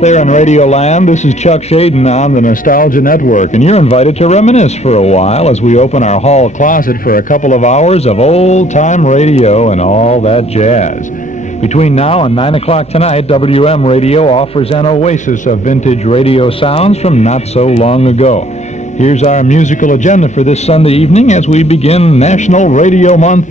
out there in Radio Land. This is Chuck Shaden on the Nostalgia Network, and you're invited to reminisce for a while as we open our hall closet for a couple of hours of old-time radio and all that jazz. Between now and 9 o'clock tonight, WM Radio offers an oasis of vintage radio sounds from not so long ago. Here's our musical agenda for this Sunday evening as we begin National Radio Month,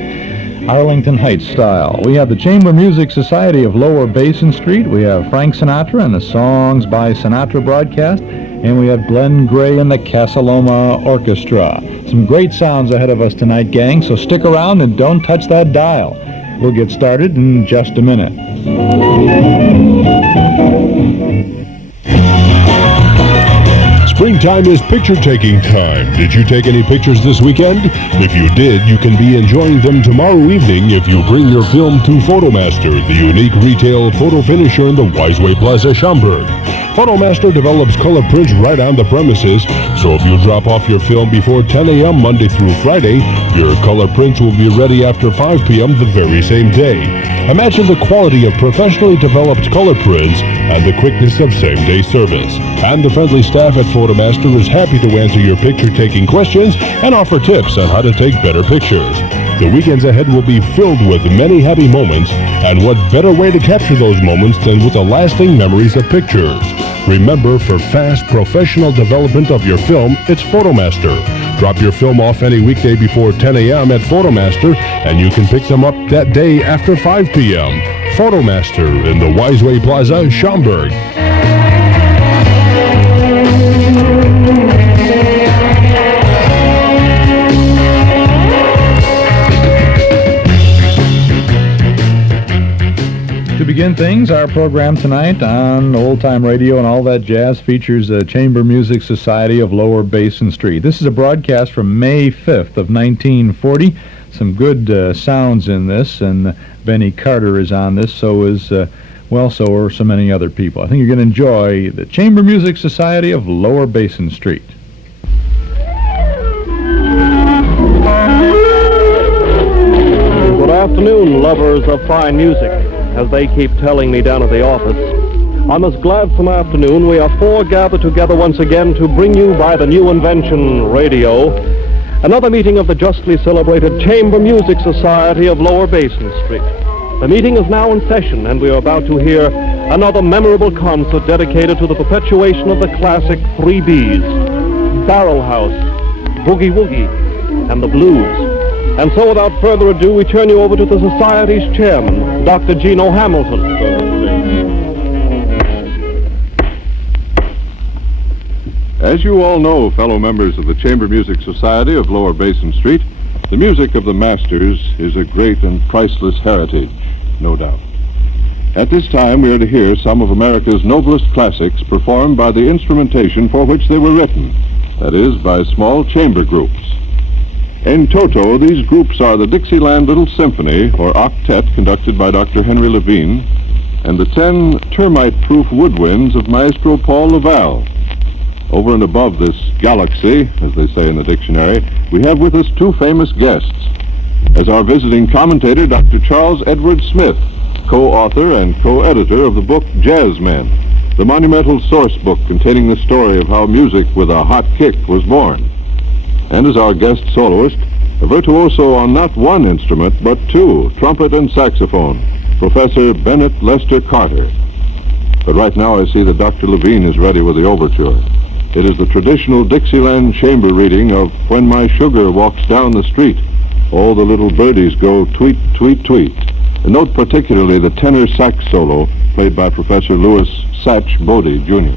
Arlington Heights style. We have the Chamber Music Society of Lower Basin Street. We have Frank Sinatra and the Songs by Sinatra broadcast. And we have Glenn Gray and the CASA LOMA Orchestra. Some great sounds ahead of us tonight, gang, so stick around and don't touch that dial. We'll get started in just a minute. Springtime is picture-taking time. Did you take any pictures this weekend? If you did, you can be enjoying them tomorrow evening if you bring your film to Photomaster, the unique retail photo finisher in the Wiseway Plaza, Schaumburg. Photomaster develops color prints right on the premises, so if you drop off your film before 10 a.m. Monday through Friday, your color prints will be ready after 5 p.m. the very same day. Imagine the quality of professionally developed color prints and the quickness of same-day service. And the friendly staff at Photomaster is happy to answer your picture-taking questions and offer tips on how to take better pictures. The weekends ahead will be filled with many happy moments, and what better way to capture those moments than with the lasting memories of pictures. Remember, for fast, professional development of your film, it's Photomaster. Drop your film off any weekday before 10 a.m. at Photomaster, and you can pick them up that day after 5 p.m. Photomaster in the Wiseway Plaza, Schaumburg. To begin things, our program tonight on Old Time Radio and All That Jazz features the Chamber Music Society of Lower Basin Street. This is a broadcast from May 5th of 1940. Some good sounds in this, and Benny Carter is on this, so are so many other people. I think you're going to enjoy the Chamber Music Society of Lower Basin Street. Good afternoon, lovers of fine music. As they keep telling me down at the office, on this gladsome afternoon, we are four gathered together once again to bring you, by the new invention, radio, another meeting of the justly celebrated Chamber Music Society of Lower Basin Street. The meeting is now in session, and we are about to hear another memorable concert dedicated to the perpetuation of the classic 3 Bs, Barrel House, Boogie Woogie, and the Blues. And so, without further ado, we turn you over to the Society's chairman, Dr. Gino Hamilton. As you all know, fellow members of the Chamber Music Society of Lower Basin Street, the music of the masters is a great and priceless heritage, no doubt. At this time, we are to hear some of America's noblest classics performed by the instrumentation for which they were written, that is, by small chamber groups. In toto, these groups are the Dixieland Little Symphony, or Octet, conducted by Dr. Henry Levine, and the 10 termite-proof woodwinds of Maestro Paul Laval. Over and above this galaxy, as they say in the dictionary, we have with us 2 famous guests. As our visiting commentator, Dr. Charles Edward Smith, co-author and co-editor of the book Jazzmen, the monumental source book containing the story of how music with a hot kick was born. And as our guest soloist, a virtuoso on not one instrument, but 2, trumpet and saxophone, Professor Bennett Lester Carter. But right now I see that Dr. Levine is ready with the overture. It is the traditional Dixieland chamber reading of When My Sugar Walks Down the Street. All the little birdies go tweet, tweet, tweet. And note particularly the tenor sax solo played by Professor Louis Satch Bodie, Jr.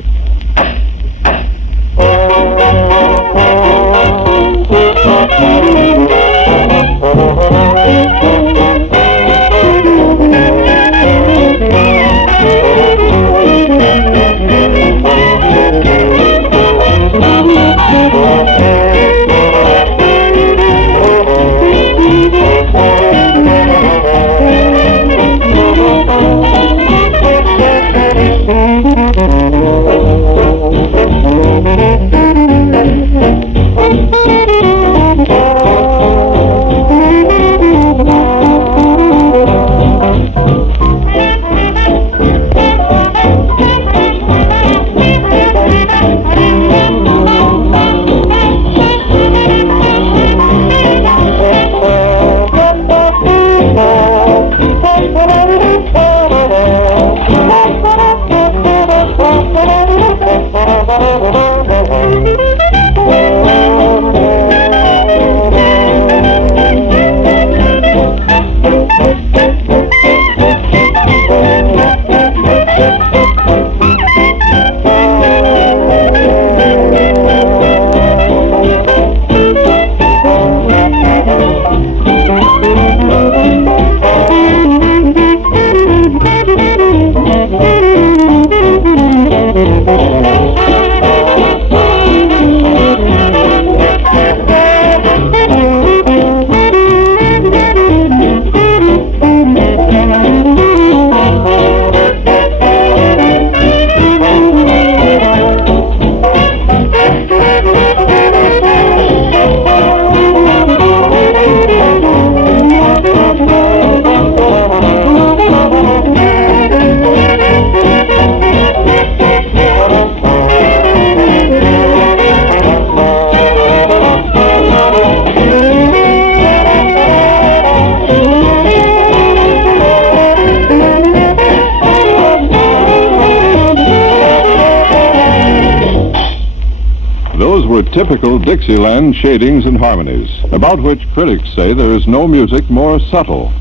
Those were typical Dixieland shadings and harmonies, about which critics say there is no music more subtle,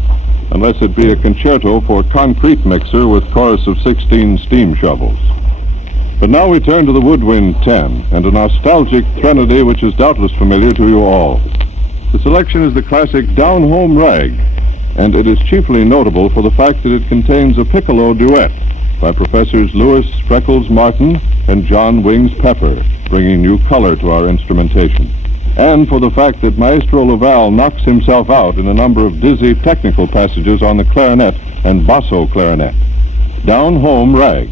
unless it be a concerto for concrete mixer with chorus of 16 steam shovels. But now we turn to the Woodwind 10, and a nostalgic threnody which is doubtless familiar to you all. The selection is the classic Down Home Rag, and it is chiefly notable for the fact that it contains a piccolo duet by Professors Lewis Freckles Martin and John Wings Pepper, bringing new color to our instrumentation, and for the fact that Maestro Laval knocks himself out in a number of dizzy technical passages on the clarinet and basso clarinet. Down Home Rag.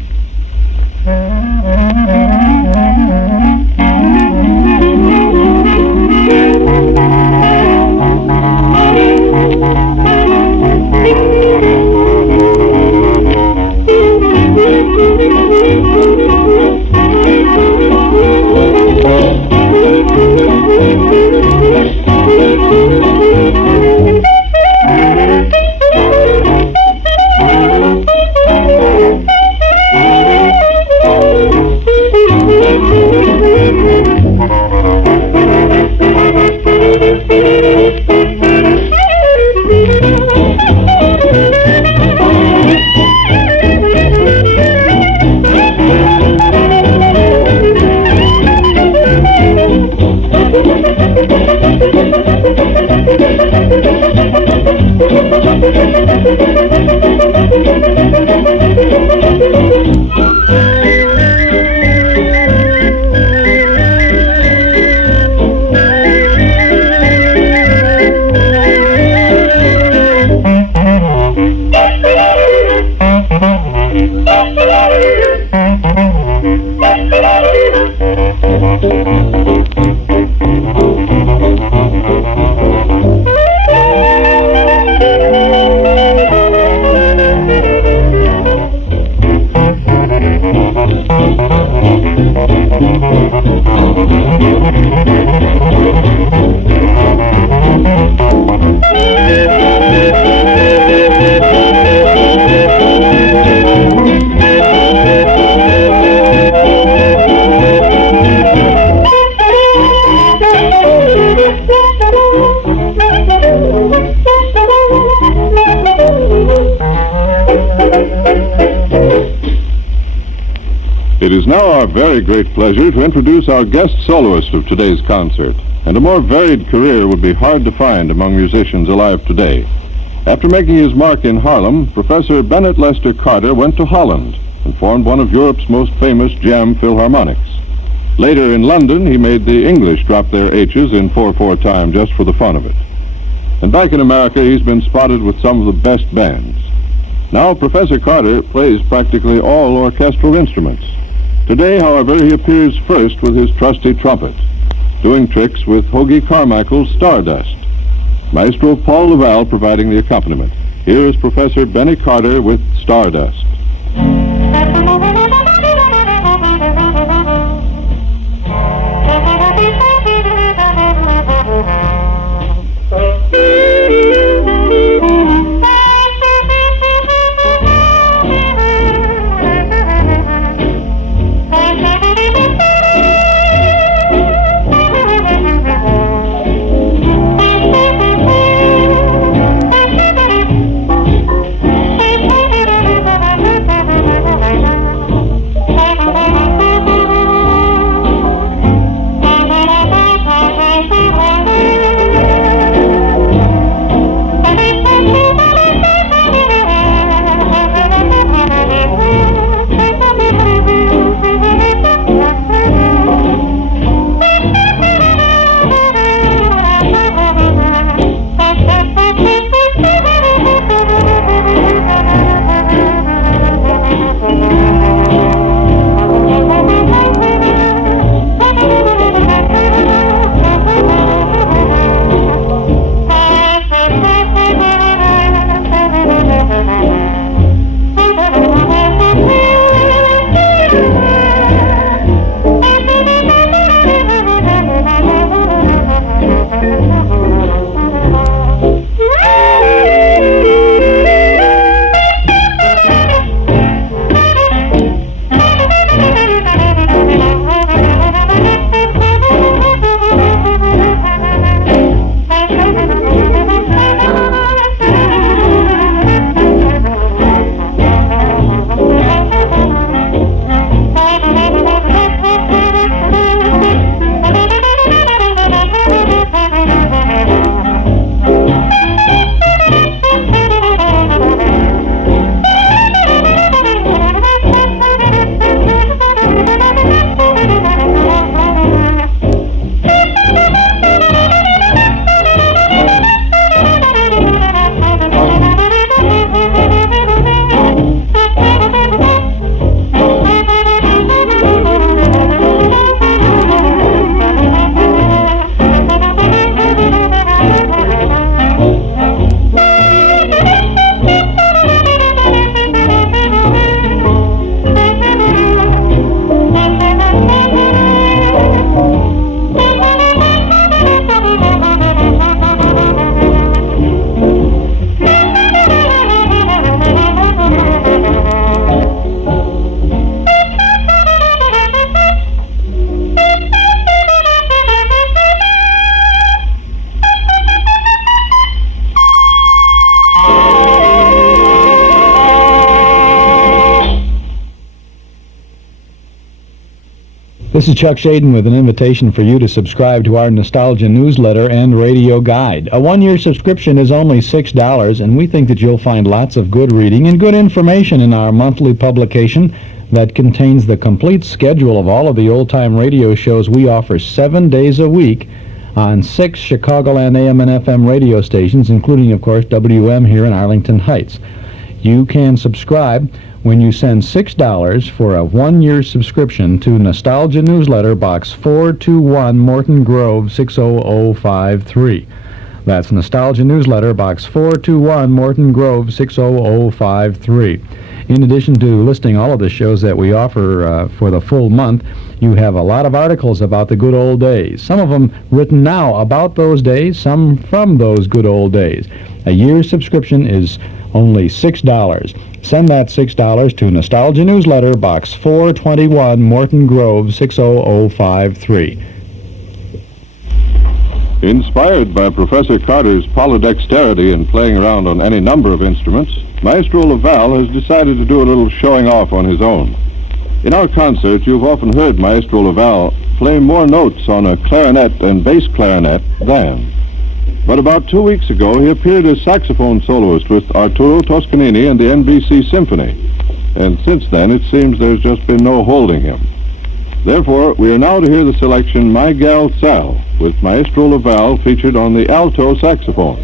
It is now our very great pleasure to introduce our guest soloist of today's concert, and a more varied career would be hard to find among musicians alive today. After making his mark in Harlem, Professor Bennett Lester Carter went to Holland and formed one of Europe's most famous jam philharmonics. Later in London, he made the English drop their H's in 4/4 time just for the fun of it. And back in America, he's been spotted with some of the best bands. Now, Professor Carter plays practically all orchestral instruments. Today, however, he appears first with his trusty trumpet, doing tricks with Hoagie Carmichael's Stardust. Maestro Paul Laval providing the accompaniment. Here is Professor Benny Carter with Stardust. This is Chuck Shaden with an invitation for you to subscribe to our Nostalgia newsletter and radio guide. A one-year subscription is only $6, and we think that you'll find lots of good reading and good information in our monthly publication that contains the complete schedule of all of the old-time radio shows we offer 7 days a week on 6 Chicagoland AM and FM radio stations, including, of course, WM here in Arlington Heights. You can subscribe when you send $6 for a one-year subscription to Nostalgia Newsletter, Box 421, Morton Grove, 60053. That's Nostalgia Newsletter, Box 421, Morton Grove, 60053. In addition to listing all of the shows that we offer for the full month, you have a lot of articles about the good old days. Some of them written now about those days, some from those good old days. A year's subscription is only $6. Send that $6 to Nostalgia Newsletter, Box 421, Morton Grove, 60053. Inspired by Professor Carter's polydexterity in playing around on any number of instruments, Maestro Laval has decided to do a little showing off on his own. In our concerts, you've often heard Maestro Laval play more notes on a clarinet and bass clarinet than. But about 2 weeks ago, he appeared as saxophone soloist with Arturo Toscanini and the NBC Symphony. And since then, it seems there's just been no holding him. Therefore, we are now to hear the selection My Gal Sal, with Maestro Laval featured on the alto saxophone.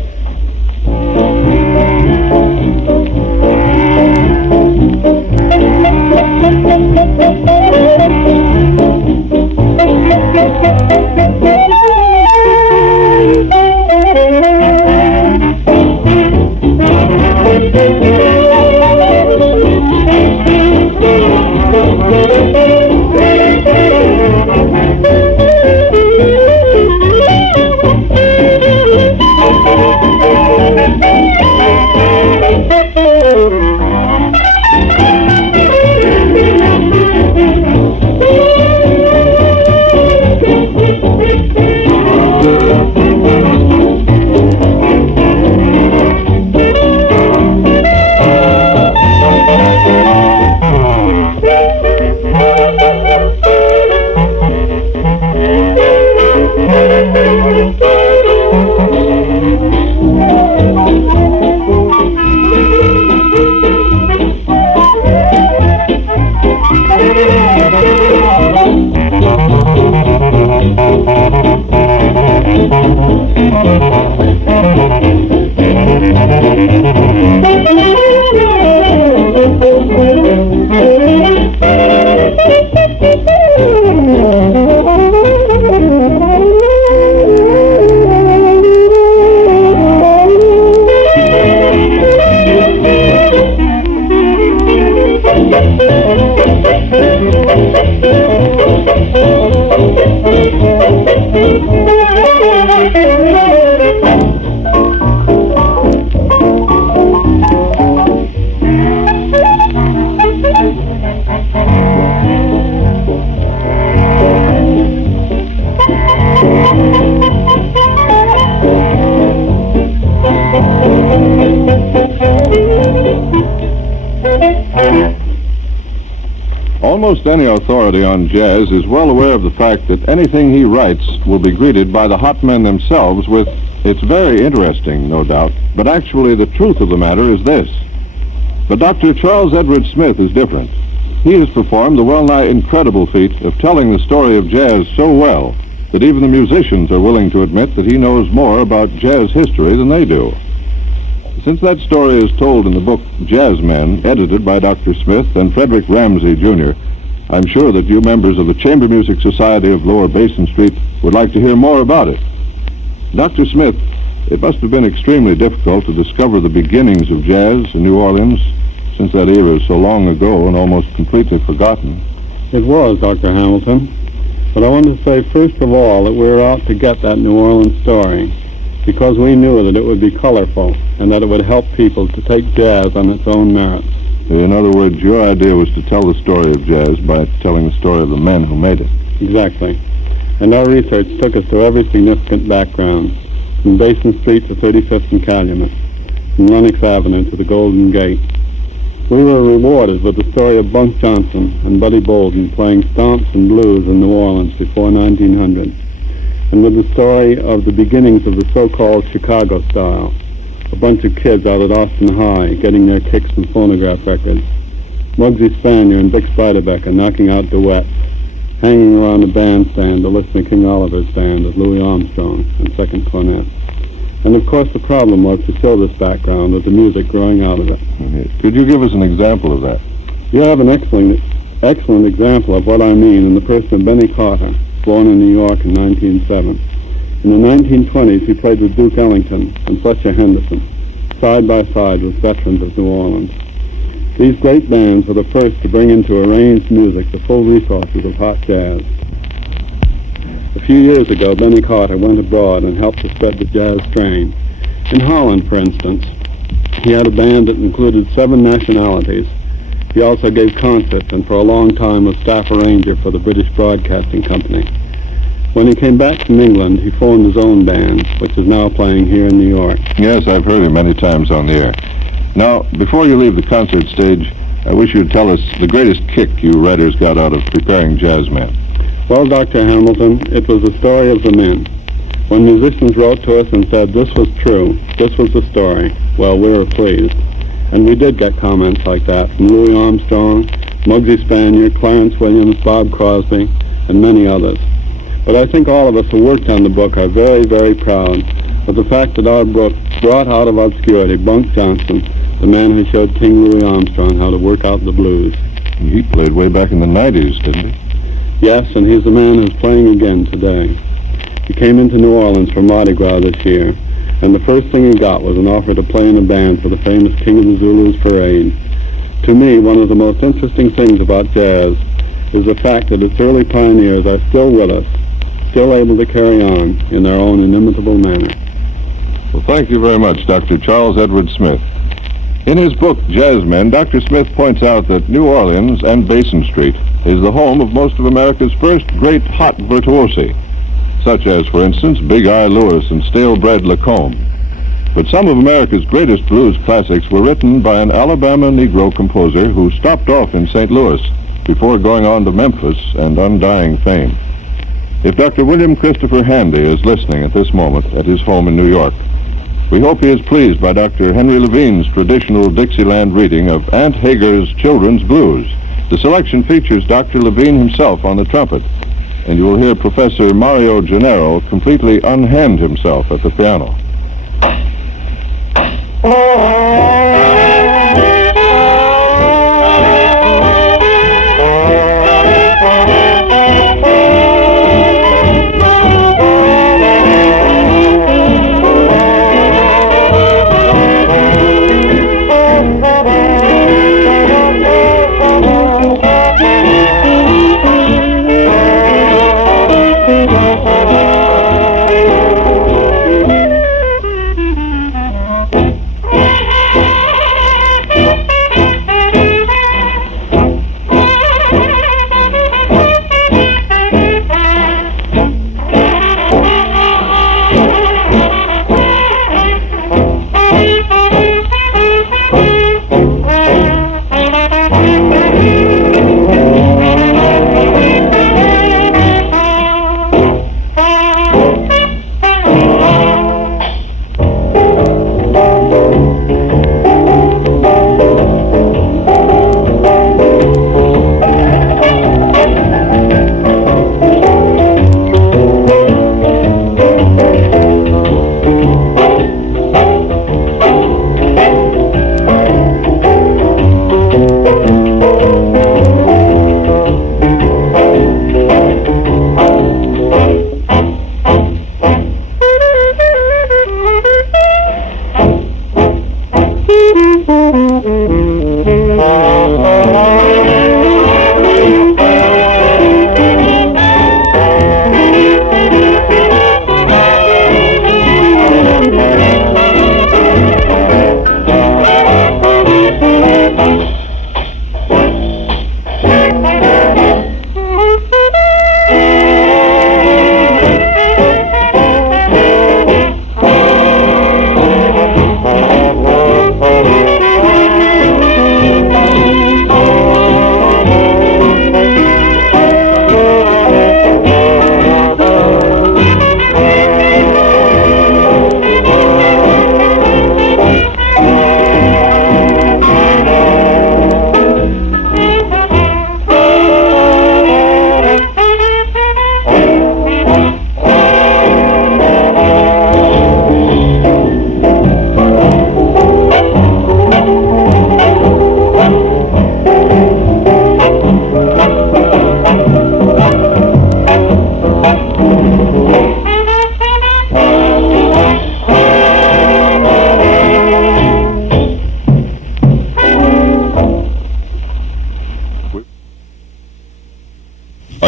Almost any authority on jazz is well aware of the fact that anything he writes will be greeted by the hot men themselves with, "It's very interesting, no doubt, but actually the truth of the matter is this." But Dr. Charles Edward Smith is different. He has performed the well-nigh incredible feat of telling the story of jazz so well that even the musicians are willing to admit that he knows more about jazz history than they do. Since that story is told in the book Jazzmen, edited by Dr. Smith and Frederick Ramsey, Jr., I'm sure that you members of the Chamber Music Society of Lower Basin Street would like to hear more about it. Dr. Smith, it must have been extremely difficult to discover the beginnings of jazz in New Orleans, since that era is so long ago and almost completely forgotten. It was, Dr. Hamilton. But I want to say, first of all, that we were out to get that New Orleans story because we knew that it would be colorful and that it would help people to take jazz on its own merits. In other words, your idea was to tell the story of jazz by telling the story of the men who made it. Exactly. And our research took us to every significant background, from Basin Street to 35th and Calumet, from Lenox Avenue to the Golden Gate. We were rewarded with the story of Bunk Johnson and Buddy Bolden playing stomps and blues in New Orleans before 1900, and with the story of the beginnings of the so-called Chicago style, a bunch of kids out at Austin High getting their kicks from phonograph records, Muggsy Spanier and Vic Spiderbecker knocking out duets, hanging around the bandstand to listen to King Oliver's band with Louis Armstrong and second cornet. And of course the problem was to show this background with the music growing out of it. Could you give us an example of that? You have an excellent example of what I mean in the person of Benny Carter, born in New York in 1907. In the 1920s, he played with Duke Ellington and Fletcher Henderson, side by side with veterans of New Orleans. These great bands were the first to bring into arranged music the full resources of hot jazz. A few years ago, Benny Carter went abroad and helped to spread the jazz strain. In Holland, for instance, he had a band that included 7 nationalities. He also gave concerts and for a long time was staff arranger for the British Broadcasting Company. When he came back from England, he formed his own band, which is now playing here in New York. Yes, I've heard him many times on the air. Now, before you leave the concert stage, I wish you'd tell us the greatest kick you writers got out of preparing jazzmen. Well, Dr. Hamilton, it was the story of the men. When musicians wrote to us and said this was true, this was the story, well, we were pleased. And we did get comments like that from Louis Armstrong, Muggsy Spanier, Clarence Williams, Bob Crosby, and many others. But I think all of us who worked on the book are very, very proud of the fact that our book brought out of obscurity Bunk Johnson, the man who showed King Louis Armstrong how to work out the blues. He played way back in the 90s, didn't he? Yes, and he's the man who's playing again today. He came into New Orleans for Mardi Gras this year, and the first thing he got was an offer to play in a band for the famous King of the Zulus parade. To me, one of the most interesting things about jazz is the fact that its early pioneers are still with us, still able to carry on in their own inimitable manner. Well, thank you very much, Dr. Charles Edward Smith. In his book, Jazzmen, Dr. Smith points out that New Orleans and Basin Street is the home of most of America's first great hot virtuosi, such as, for instance, Big Eye Lewis and Stalebred Lacombe. But some of America's greatest blues classics were written by an Alabama Negro composer who stopped off in St. Louis before going on to Memphis and undying fame. If Dr. William Christopher Handy is listening at this moment at his home in New York, we hope he is pleased by Dr. Henry Levine's traditional Dixieland reading of Aunt Hagar's Children's Blues. The selection features Dr. Levine himself on the trumpet, and you will hear Professor Mario Gennaro completely unhand himself at the piano.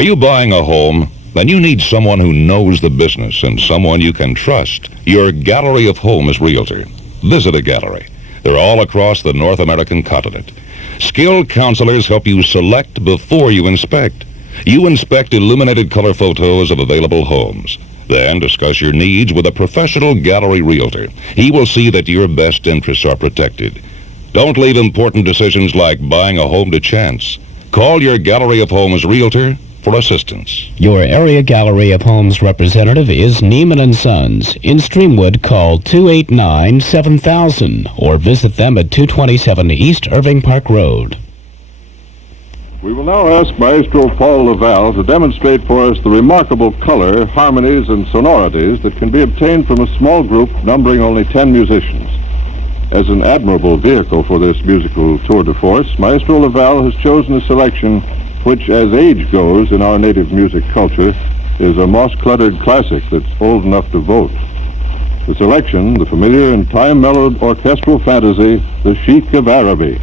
you buying a home? Then you need someone who knows the business and someone you can trust. Your Gallery of Homes Realtor. Visit a gallery. They're all across the North American continent. Skilled counselors help you select before you inspect. You inspect illuminated color photos of available homes. Then discuss your needs with a professional gallery realtor. He will see that your best interests are protected. Don't leave important decisions like buying a home to chance. Call your Gallery of Homes Realtor for assistance. Your area Gallery of Homes representative is Neiman & Sons. In Streamwood, call 289-7000 or visit them at 227 East Irving Park Road. We will now ask Maestro Paul Laval to demonstrate for us the remarkable color, harmonies, and sonorities that can be obtained from a small group numbering only 10 musicians. As an admirable vehicle for this musical tour de force, Maestro Laval has chosen a selection which, as age goes in our native music culture, is a moss-cluttered classic that's old enough to vote. The selection, the familiar and time-mellowed orchestral fantasy, The Sheik of Araby.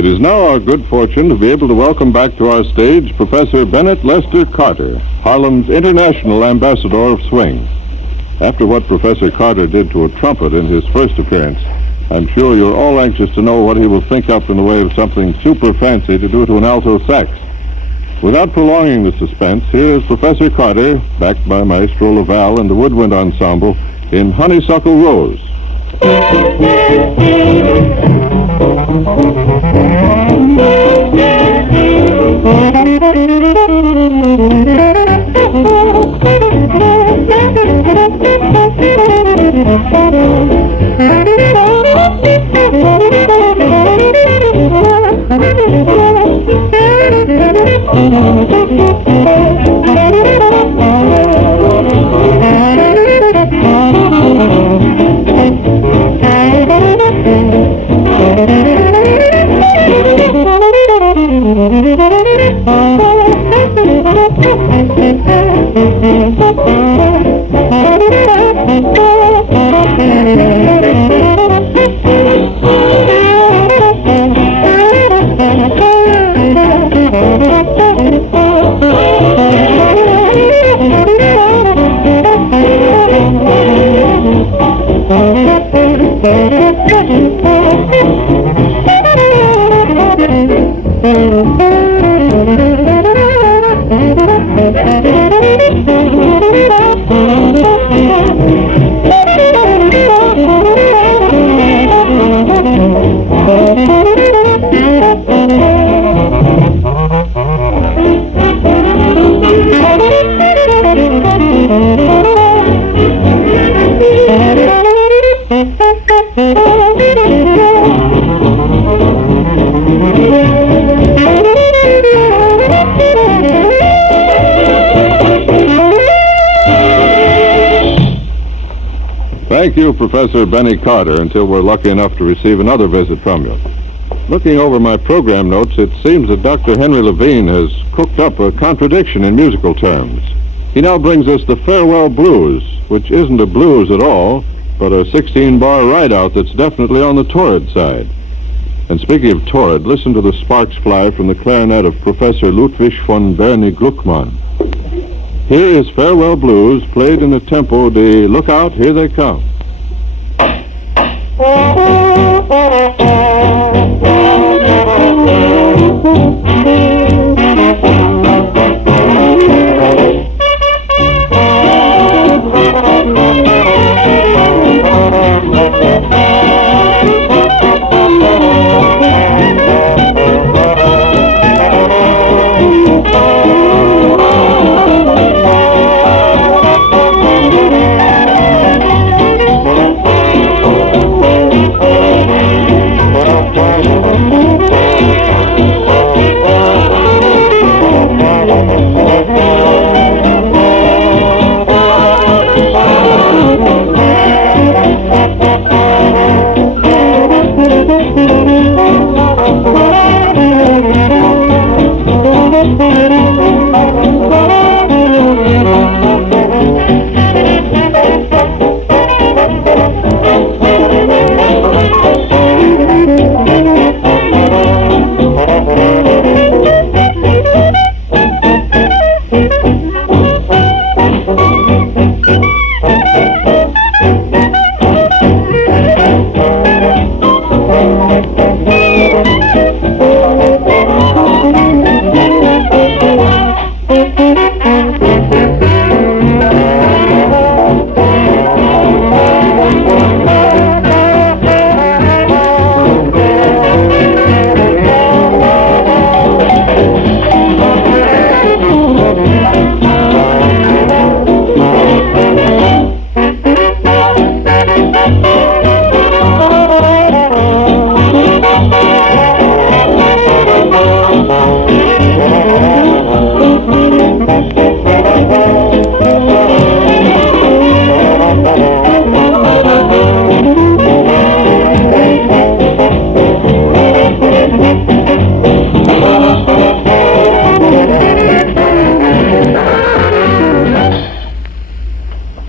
It is now our good fortune to be able to welcome back to our stage Professor Bennett Lester Carter, Harlem's international ambassador of swing. After what Professor Carter did to a trumpet in his first appearance, I'm sure you're all anxious to know what he will think up in the way of something super fancy to do to an alto sax. Without prolonging the suspense, here is Professor Carter, backed by Maestro Laval and the Woodwind Ensemble, in Honeysuckle Rose. Thank you, Professor Benny Carter, until we're lucky enough to receive another visit from you. Looking over my program notes, it seems that Dr. Henry Levine has cooked up a contradiction in musical terms. He now brings us the Farewell Blues, which isn't a blues at all, but a 16-bar ride-out that's definitely on the torrid side. And speaking of torrid, listen to the sparks fly from the clarinet of Professor Ludwig von Berny-Gluckmann. Here is Farewell Blues, played in the tempo de Look Out, Here They Come.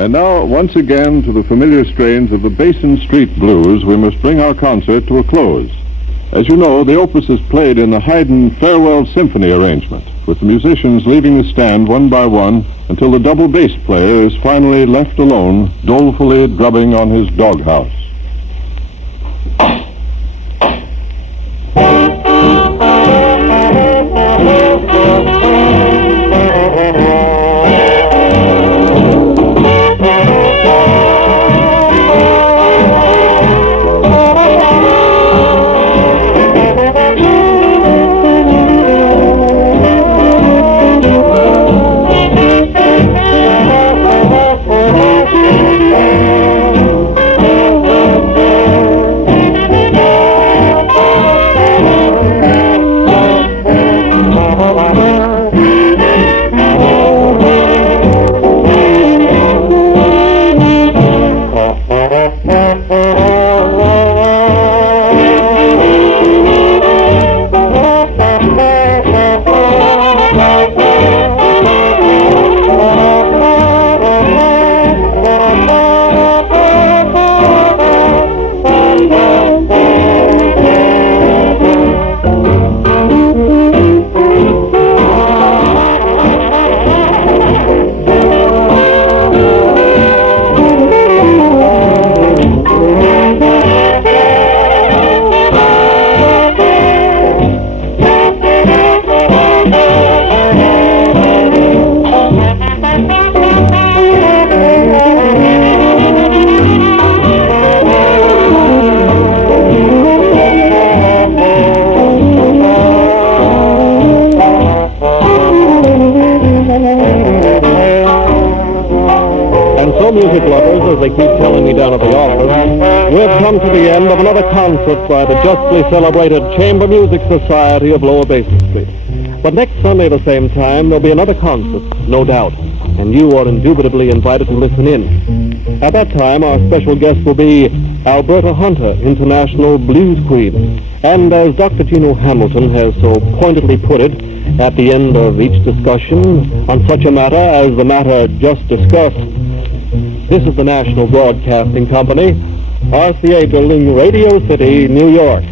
And now, once again, to the familiar strains of the Basin Street Blues, we must bring our concert to a close. As you know, the opus is played in the Haydn Farewell Symphony arrangement, with the musicians leaving the stand one by one until the double bass player is finally left alone, dolefully drubbing on his doghouse. music lovers, as they keep telling me down at the office, we've come to the end of another concert by the justly celebrated Chamber Music Society of Lower Basin Street. But next Sunday at the same time, there'll be another concert, no doubt, and you are indubitably invited to listen in. At that time, our special guest will be Alberta Hunter, International Blues Queen. And as Dr. Geno Hamilton has so pointedly put it, at the end of each discussion on such a matter as the matter just discussed, this is the National Broadcasting Company, RCA Building, Radio City, New York.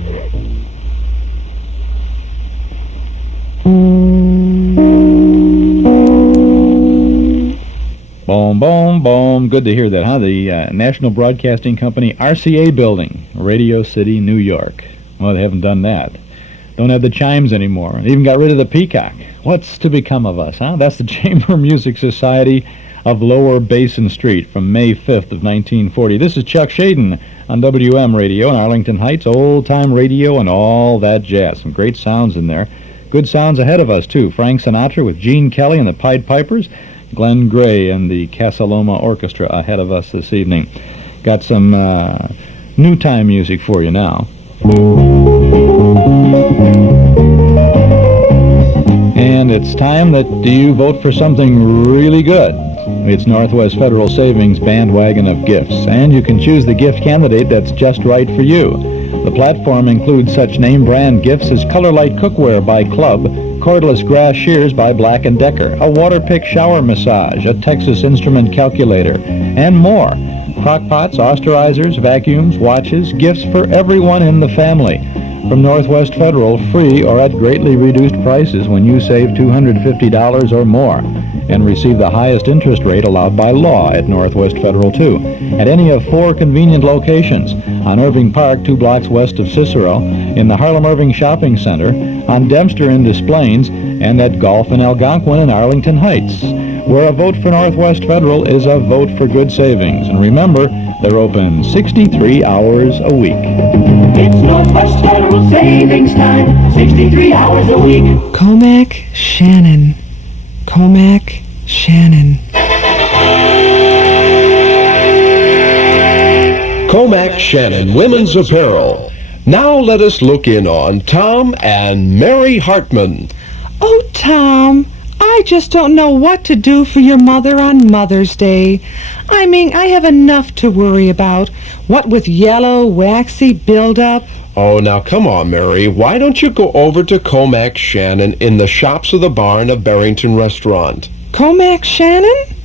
Boom, boom, boom. Good to hear that, huh? The National Broadcasting Company, RCA Building, Radio City, New York. Well, they haven't done that. Don't have the chimes anymore. They even got rid of the peacock. What's to become of us, huh? That's the Chamber Music Society of Lower Basin Street from May 5th of 1940. This is Chuck Shaden on WM Radio in Arlington Heights, old-time radio and all that jazz. Some great sounds in there. Good sounds ahead of us, too. Frank Sinatra with Gene Kelly and the Pied Pipers. Glenn Gray and the CASA LOMA Orchestra ahead of us this evening. Got some new time music for you now. And it's time that you vote for something really good. It's Northwest Federal Savings Bandwagon of Gifts, and you can choose the gift candidate that's just right for you. The platform includes such name-brand gifts as Color Light Cookware by Club, Cordless Grass Shears by Black & Decker, a Waterpik shower massage, a Texas Instrument calculator, and more. Crockpots, austerizers, vacuums, watches, gifts for everyone in the family. From Northwest Federal, free or at greatly reduced prices when you save $250 or more, and receive the highest interest rate allowed by law at Northwest Federal, too, at any of 4 convenient locations: on Irving Park, 2 blocks west of Cicero, in the Harlem-Irving Shopping Center, on Dempster in Des Plaines, and at Golf in Algonquin and Arlington Heights, where a vote for Northwest Federal is a vote for good savings. And remember, they're open 63 hours a week. It's Northwest Federal Savings Time, 63 hours a week. Comac Shannon. Comac Shannon. Comac Shannon Women's Apparel. Now let us look in on Tom and Mary Hartman. Oh, Tom, I just don't know what to do for your mother on Mother's Day. I mean, I have enough to worry about. What with yellow, waxy buildup. Oh, now come on, Mary. Why don't you go over to Comac Shannon in the shops of the barn of Barrington Restaurant? Comac Shannon?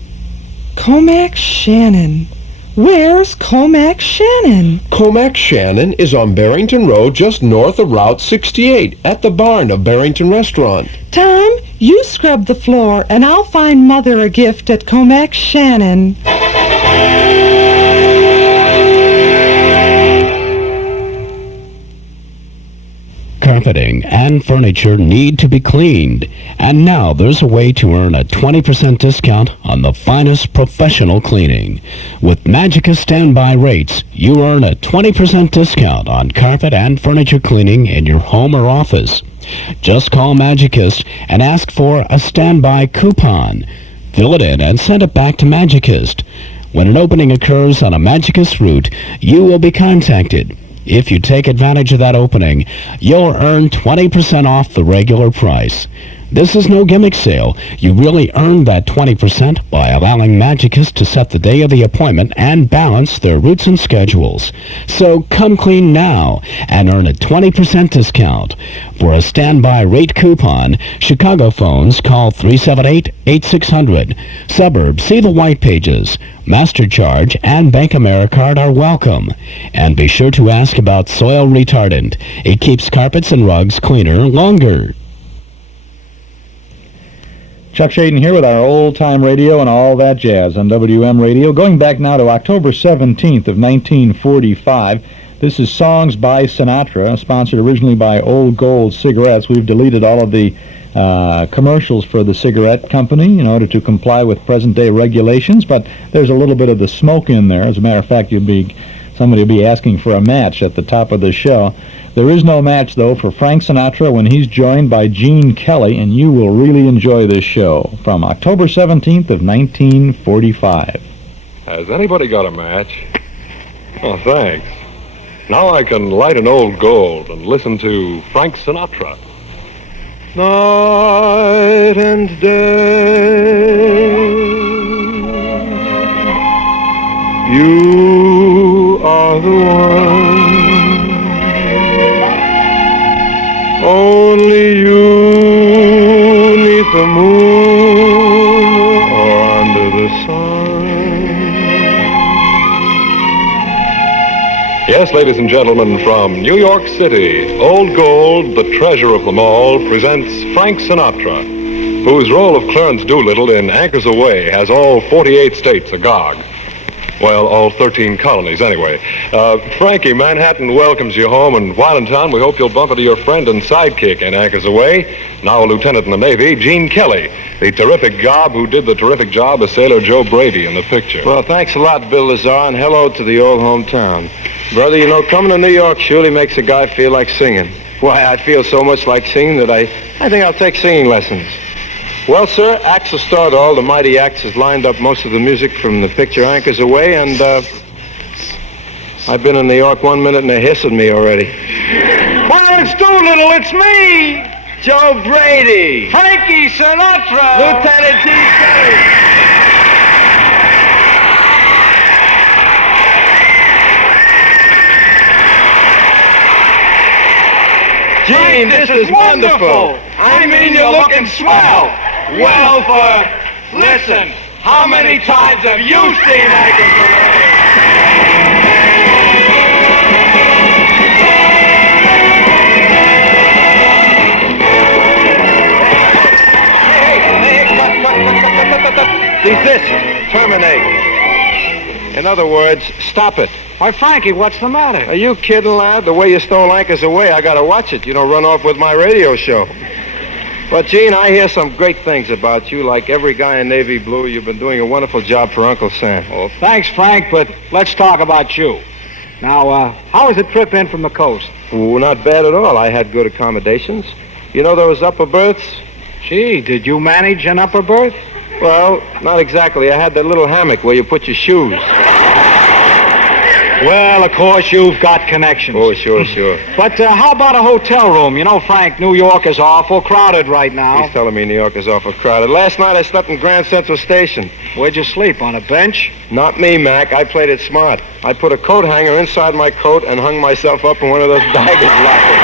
Comac Shannon. Where's Comac Shannon? Comac Shannon is on Barrington Road just north of Route 68 at the barn of Barrington Restaurant. Tom, you scrub the floor and I'll find Mother a gift at Comac Shannon. Carpeting and furniture need to be cleaned, and now there's a way to earn a 20% discount on the finest professional cleaning. With Magicka standby rates, you earn a 20% discount on carpet and furniture cleaning in your home or office. Just call Magicist and ask for a standby coupon. Fill it in and send it back to Magicist. When an opening occurs on a Magicist route, you will be contacted. If you take advantage of that opening, you'll earn 20% off the regular price. This is no gimmick sale. You really earn that 20% by allowing Magicist to set the day of the appointment and balance their routes and schedules. So come clean now and earn a 20% discount. For a standby rate coupon, Chicago phones call 378-8600. Suburbs, see the white pages. Master Charge and Bank AmeriCard are welcome. And be sure to ask about soil retardant. It keeps carpets and rugs cleaner longer. Chuck Shaden here with our old-time radio and all that jazz on WM Radio. Going back now to October 17th of 1945. This is Songs by Sinatra, sponsored originally by Old Gold Cigarettes. We've deleted all of the commercials for the cigarette company in order to comply with present-day regulations, but there's a little bit of the smoke in there. As a matter of fact, somebody will be asking for a match at the top of the show. There is no match, though, for Frank Sinatra when he's joined by Gene Kelly, and you will really enjoy this show from October 17th of 1945. Has anybody got a match? Oh, thanks. Now I can light an old gold and listen to Frank Sinatra. Night and day, you are the one. Only you neath the moon or under the sun. Yes, ladies and gentlemen, from New York City, Old Gold, the treasure of them all, presents Frank Sinatra, whose role of Clarence Doolittle in Anchors Aweigh has all 48 states agog. Well, all 13 colonies, anyway. Frankie, Manhattan welcomes you home, and while in town, we hope you'll bump into your friend and sidekick in Anchors Aweigh, now a lieutenant in the Navy, Gene Kelly, the terrific gob who did the terrific job as Sailor Joe Brady in the picture. Well, thanks a lot, Bill Lazar, and hello to the old hometown. Brother, you know, coming to New York surely makes a guy feel like singing. Why, I feel so much like singing that I think I'll take singing lessons. Well, sir, acts have started. All the mighty acts has lined up most of the music from the picture Anchors Aweigh, and I've been in New York 1 minute and they're hissing me already. Clarence Doolittle, it's me! Joe Brady! Frankie Sinatra! Lieutenant G. Kelly! Gene, this is wonderful! I mean, you're looking swell! Well, listen, how many times have you seen Anchors Aweigh? Desist. Terminate. In other words, stop it. Why, Frankie, what's the matter? Are you kidding, lad? The way you stole Anchors Aweigh, I gotta watch it. You don't run off with my radio show. But, Gene, I hear some great things about you. Like every guy in Navy Blue, you've been doing a wonderful job for Uncle Sam. Well, thanks, Frank, but let's talk about you. Now, how was the trip in from the coast? Ooh, not bad at all. I had good accommodations. You know those upper berths? Gee, did you manage an upper berth? Well, not exactly. I had that little hammock where you put your shoes. Well, of course, you've got connections. Oh, sure. But how about a hotel room? You know, Frank, New York is awful crowded right now. He's telling me New York is awful crowded. Last night I slept in Grand Central Station. Where'd you sleep, on a bench? Not me, Mac. I played it smart. I put a coat hanger inside my coat and hung myself up in one of those baggage lockers.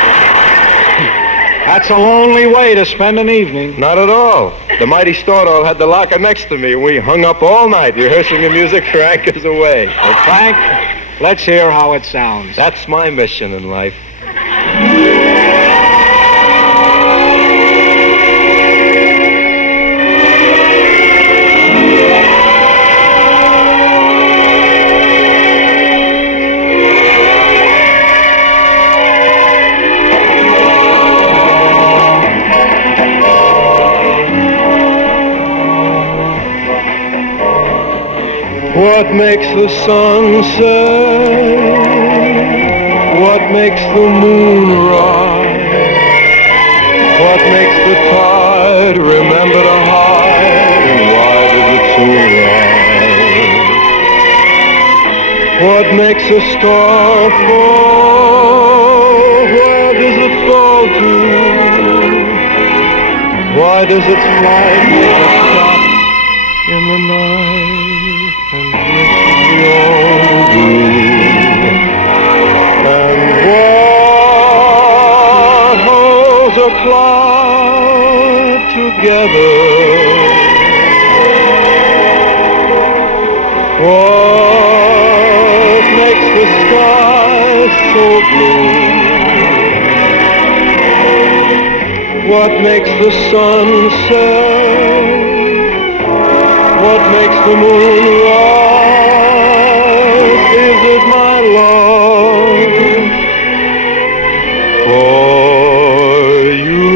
That's a lonely way to spend an evening. Not at all. The mighty Stordahl had the locker next to me, and we hung up all night rehearsing the music for Anchors Aweigh. Well, Frank, let's hear how it sounds. That's my mission in life. What makes the sun set? What makes the moon rise? What makes the tide remember to hide? And why does it so rise? What makes a star fall? Where does it fall to? Why does its flight never stop in the night? And what holds a cloud together? What makes the sky so blue? What makes the sun set? What makes the moon rise? Is it my love for you?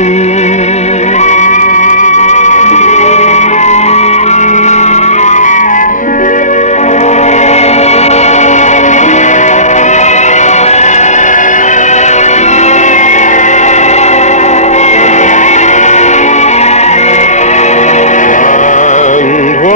And what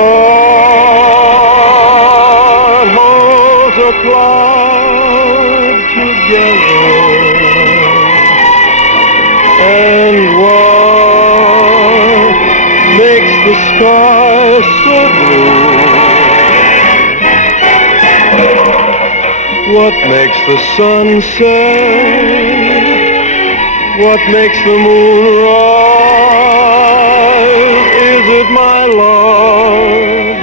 sky so blue? What makes the sun set? What makes the moon rise? Is it my love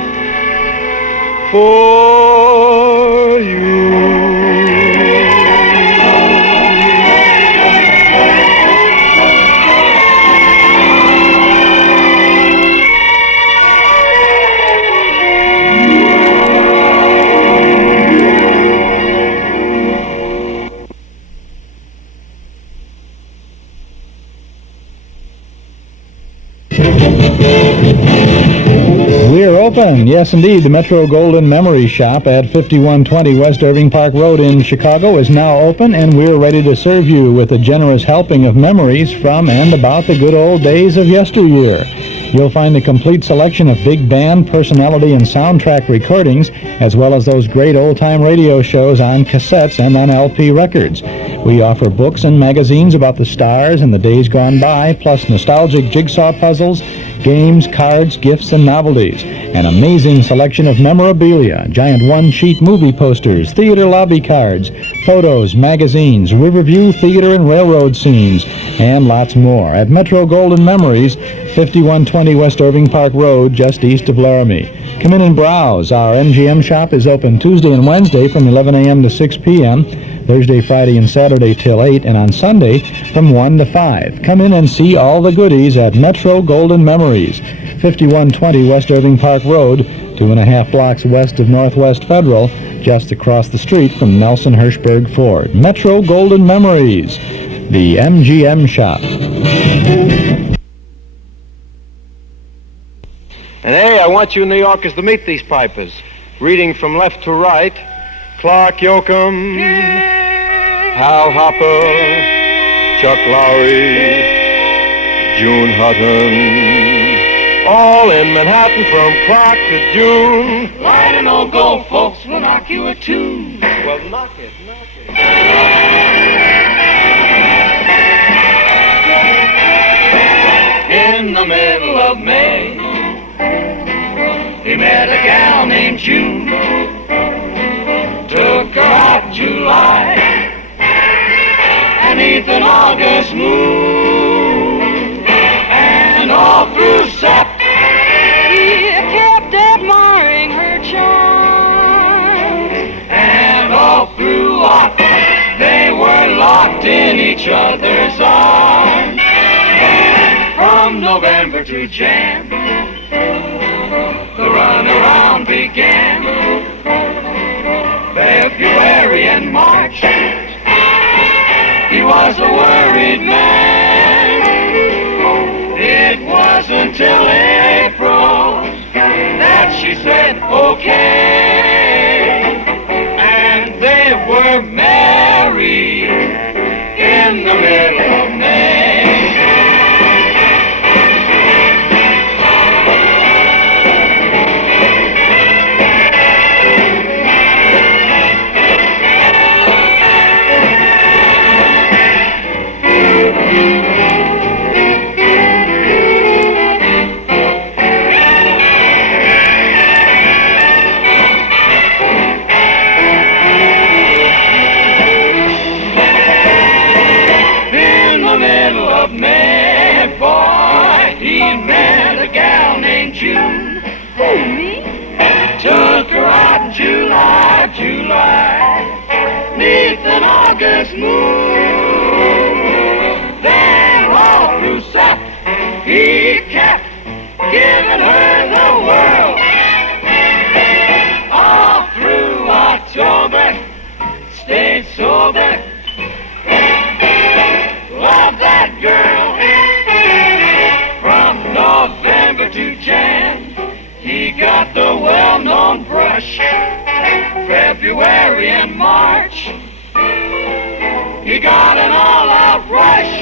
for you? We're open. Yes, indeed. The Metro Golden Memory Shop at 5120 West Irving Park Road in Chicago is now open, and we're ready to serve you with a generous helping of memories from and about the good old days of yesteryear. You'll find a complete selection of big band, personality, and soundtrack recordings, as well as those great old-time radio shows on cassettes and on LP records. We offer books and magazines about the stars and the days gone by, plus nostalgic jigsaw puzzles, games, cards, gifts, and novelties. An amazing selection of memorabilia, giant one-sheet movie posters, theater lobby cards, photos, magazines, Riverview theater and railroad scenes, and lots more at Metro Golden Memories, 5120 West Irving Park Road, just east of Laramie. Come in and browse. Our MGM shop is open Tuesday and Wednesday from 11 a.m. to 6 p.m., Thursday, Friday, and Saturday till 8, and on Sunday from 1 to 5. Come in and see all the goodies at Metro Golden Memories, 5120 West Irving Park Road, 2.5 blocks west of Northwest Federal, just across the street from Nelson Hirschberg Ford. Metro Golden Memories, the MGM shop. And hey, I want you New Yorkers to meet these pipers. Reading from left to right, Clark Yoakum, Hal Hopper, Chuck Lowry, June Hutton, all in Manhattan from Clark to June. Light and old gold folks will knock you a tune. Well, knock it, knock it. In the middle of May, he met a gal named June. Took her out July, and an August moon, and all through Sep, he kept admiring her charms, and all through Oct, they were locked in each other's arms. From November to Jan, the runaround began. February and March, he was a worried man. It wasn't till April that she said okay, and they were married in the middle of May. June. Who, me? Took her out in July, neath an August moon. Then all through Sep, he kept giving her the world. All through October, stayed sober. Love that girl. From November to Jan, he got the well-known brush. February and March, he got an all-out rush.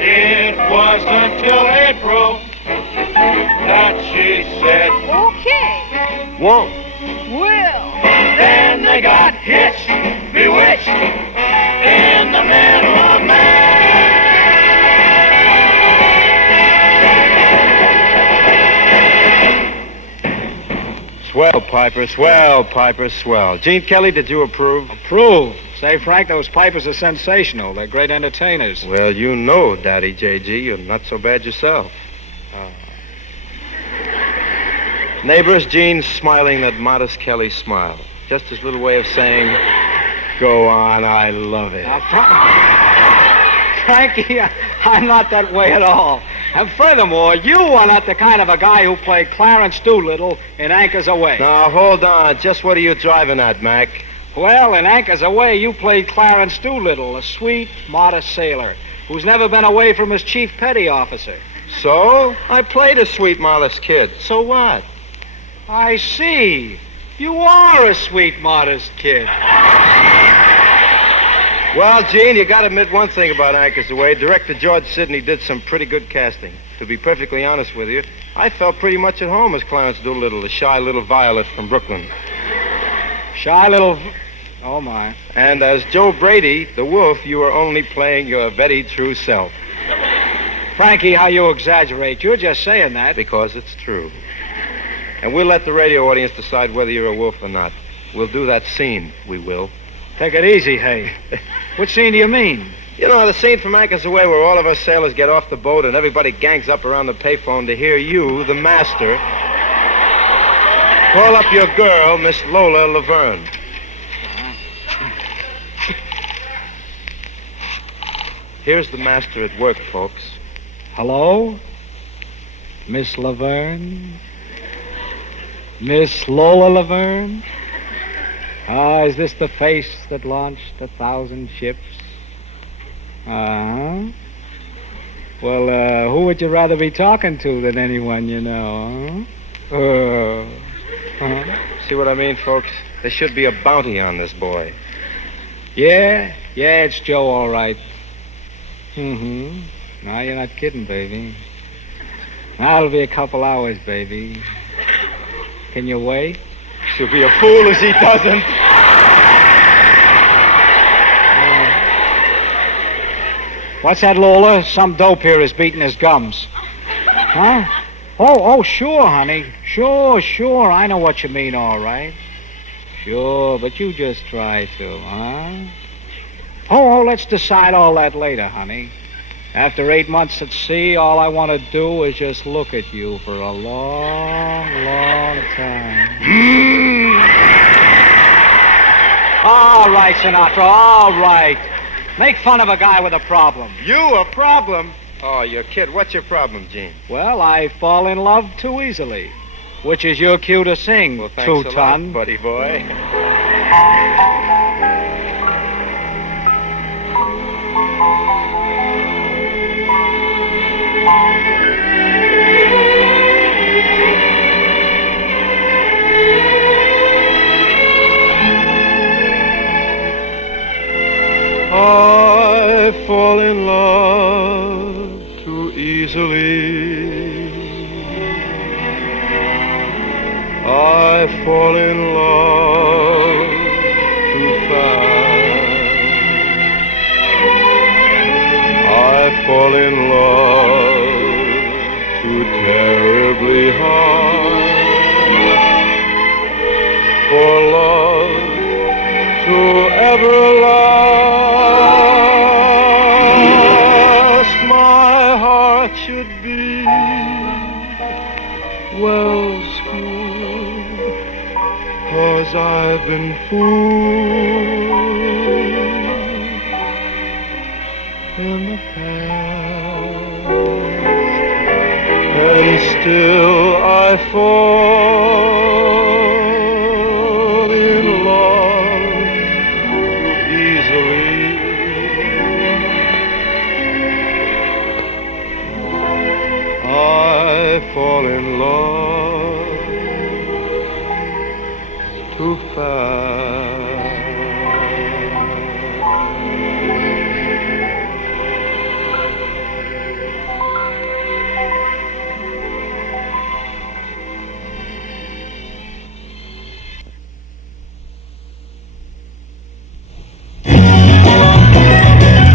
It wasn't till April that she said, okay, won't. will. Then they got hitched, bewitched, in the middle of May. Piper, swell, Piper, swell. Gene Kelly, did you approve? Approve. Say, Frank, those Pipers are sensational. They're great entertainers. Well, you know, Daddy J.G., you're not so bad yourself. Neighbors, Gene's smiling that modest Kelly smile. Just his little way of saying, go on, I love it. Frankie, I'm not that way at all. And furthermore, you are not the kind of a guy who played Clarence Doolittle in Anchors Aweigh. Now, hold on. Just what are you driving at, Mac? Well, in Anchors Aweigh, you played Clarence Doolittle, a sweet, modest sailor who's never been away from his chief petty officer. So? I played a sweet, modest kid. So what? I see. You are a sweet, modest kid. Well, Gene, you gotta admit one thing about Anchors Aweigh. Director George Sidney did some pretty good casting. To be perfectly honest with you, I felt pretty much at home as Clarence Doolittle, the shy little violet from Brooklyn. Shy little... Oh, my. And as Joe Brady, the wolf, you were only playing your very true self. Frankie, how you exaggerate. You're just saying that. Because it's true. And we'll let the radio audience decide whether you're a wolf or not. We'll do that scene, we will. Take it easy, hey. What scene do you mean? You know, the scene from Anchors Aweigh where all of us sailors get off the boat and everybody gangs up around the payphone to hear you, the master, call up your girl, Miss Lola Laverne. Here's the master at work, folks. Hello? Miss Laverne? Miss Lola Laverne? Ah, is this the face that launched 1,000 ships? Uh-huh. Well, who would you rather be talking to than anyone you know, huh? See what I mean, folks? There should be a bounty on this boy. Yeah, it's Joe, all right. Mm-hmm. No, you're not kidding, baby. Now, it'll be a couple hours, baby. Can you wait? She'll be a fool if she doesn't. What's that, Lola? Some dope here is beating his gums. Huh? Oh, sure, honey. Sure. I know what you mean, all right. Sure, but you just try to, huh? Oh, let's decide all that later, honey. After 8 months at sea, all I want to do is just look at you for a long, long time. All right, Sinatra, all right. Make fun of a guy with a problem. You, a problem? Oh, you kid. What's your problem, Gene? Well, I fall in love too easily, which is your cue to sing, well, thanks a lot, two-ton. buddy boy. I fall in love too easily. I fall in love too fast. I fall in love too terribly hard. For love to ever last, my heart should be well schooled, 'cause I've been fooled in the past, and still I fall in love too easily. I fall in love too fast.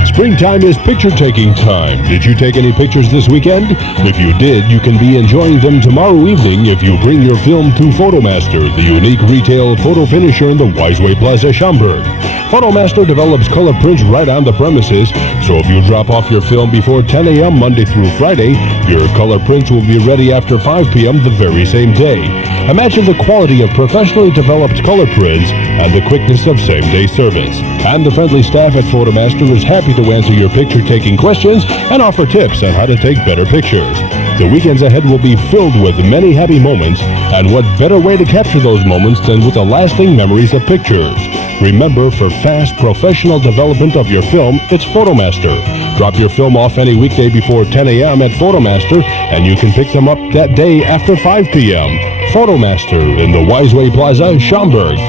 Spring time is picture-taking time. Did you take any pictures this weekend? If you did, you can be enjoying them tomorrow evening if you bring your film to Photomaster, the unique retail photo finisher in the Wiseway Plaza, Schaumburg. Photomaster develops color prints right on the premises, so if you drop off your film before 10 a.m. Monday through Friday, your color prints will be ready after 5 p.m. the very same day. Imagine the quality of professionally developed color prints and the quickness of same-day service. And the friendly staff at Photomaster is happy to answer your picture-taking questions and offer tips on how to take better pictures. The weekends ahead will be filled with many happy moments, and what better way to capture those moments than with the lasting memories of pictures. Remember, for fast, professional development of your film, it's Photomaster. Drop your film off any weekday before 10 a.m. at Photomaster, and you can pick them up that day after 5 p.m. Photomaster in the Wiseway Plaza, Schaumburg.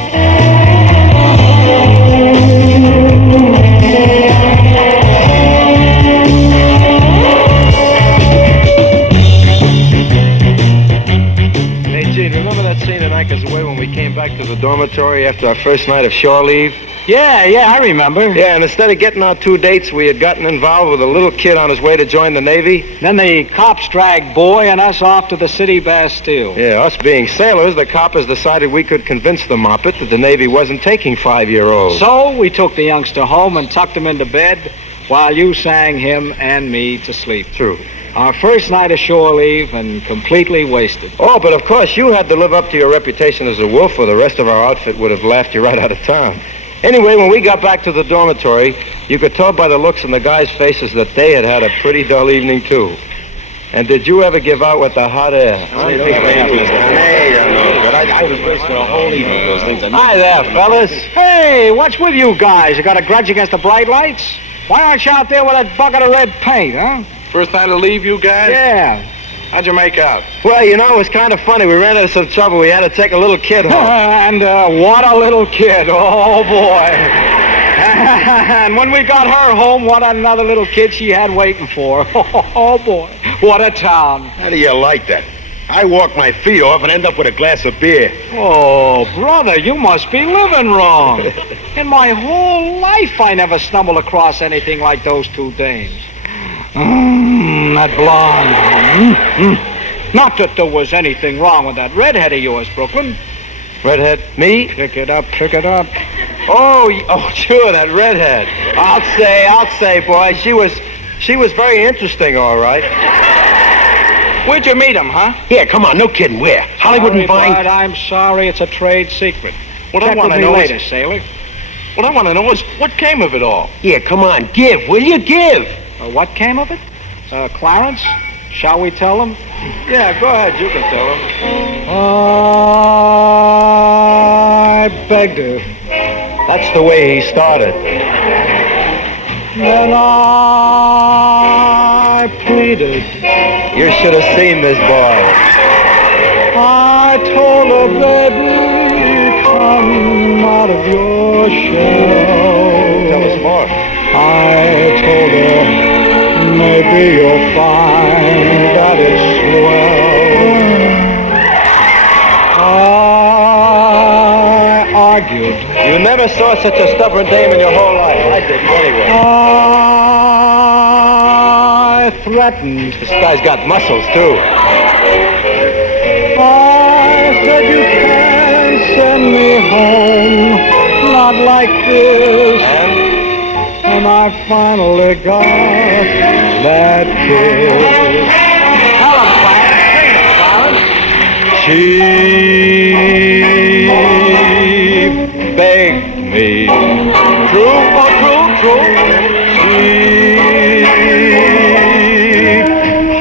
Remember that scene in Anchor's Way when we came back to the dormitory after our first night of shore leave? Yeah, I remember. Yeah, and instead of getting our 2 dates, we had gotten involved with a little kid on his way to join the Navy. Then the cops dragged Boy and us off to the city Bastille. Yeah, us being sailors, the coppers decided we could convince the moppet that the Navy wasn't taking 5-year-olds. So we took the youngster home and tucked him into bed while you sang him and me to sleep. True. Our first night of shore leave and completely wasted. Oh, but of course you had to live up to your reputation as a wolf, or the rest of our outfit would have laughed you right out of town. Anyway, when we got back to the dormitory, you could tell by the looks in the guys' faces that they had had a pretty dull evening, too. And did you ever give out with the hot air? I was wasting a whole evening with those things. Hi there, fellas. Hey, what's with you guys? You got a grudge against the bright lights? Why aren't you out there with that bucket of red paint, huh? First night of leave, you guys? Yeah. How'd you make out? Well, you know, it was kind of funny. We ran into some trouble. We had to take a little kid home. And what a little kid. Oh, boy. And when we got her home, what another little kid she had waiting for. Oh, boy. What a town. How do you like that? I walk my feet off and end up with a glass of beer. Oh, brother, you must be living wrong. In my whole life, I never stumbled across anything like those 2 dames. That blonde. Not that there was anything wrong with that redhead of yours, Brooklyn. Redhead? Me? Pick it up, pick it up. Oh, sure, that redhead. I'll say, boy, she was very interesting, all right. Where'd you meet him, huh? Yeah, come on, no kidding. Where? Hollywood and Vine? Bud, I'm sorry, it's a trade secret. What Check I want with to me know later, is... sailor. What I want to know is what came of it all. Yeah, come on, give, will you give? What came of it? Clarence? Shall we tell him? Yeah, go ahead, you can tell him. I begged her. That's the way he started. Then I pleaded. You should have seen this boy. I told her, baby, come out of your shell. Tell us more. I told her, maybe you'll find that it's swell. I argued. You never saw such a stubborn dame in your whole life. I didn't anyway. I threatened. This guy's got muscles, too. I said you can't send me home, not like this. And I finally got that kiss. She begged me. True, oh, true. She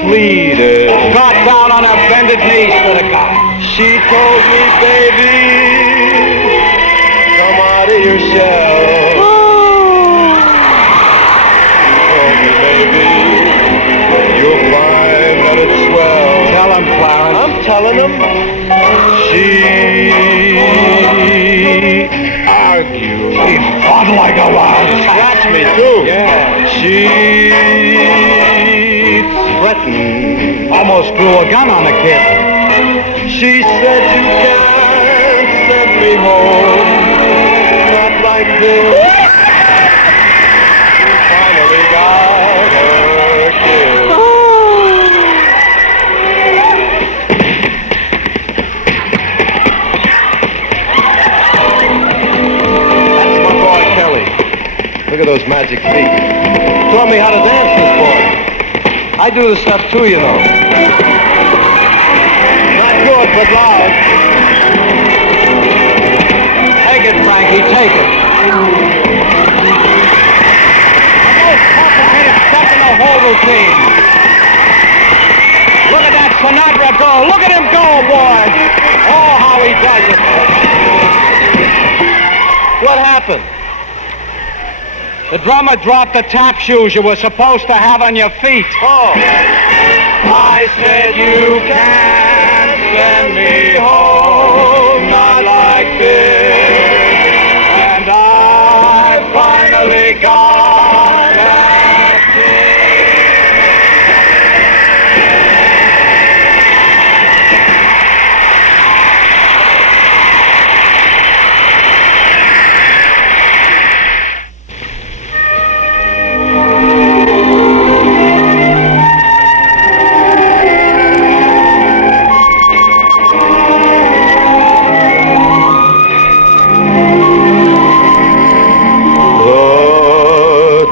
pleaded. Got down on her bended knees for the guy. She told me, baby, come out of your shell. She told me, baby, you'll find that it's swell. Tell him, Clarence. I'm telling him. She argued. She fought like a wild. Scratched me, too. Yeah. She threatened. Almost blew a gun on the kid. She said you can't send me home, not like this. She finally got magic feet. Taught me how to dance this boy. I do the stuff too, you know. Not good, but loud. Take it, Frankie, take it. The most complicated stuff in the whole routine. Look at that Sinatra go. Look at him go, boy. Oh, how he does it. What happened? The drummer dropped the tap shoes you were supposed to have on your feet. Oh. I said you can't send me home, not like this. And I finally got that kiss.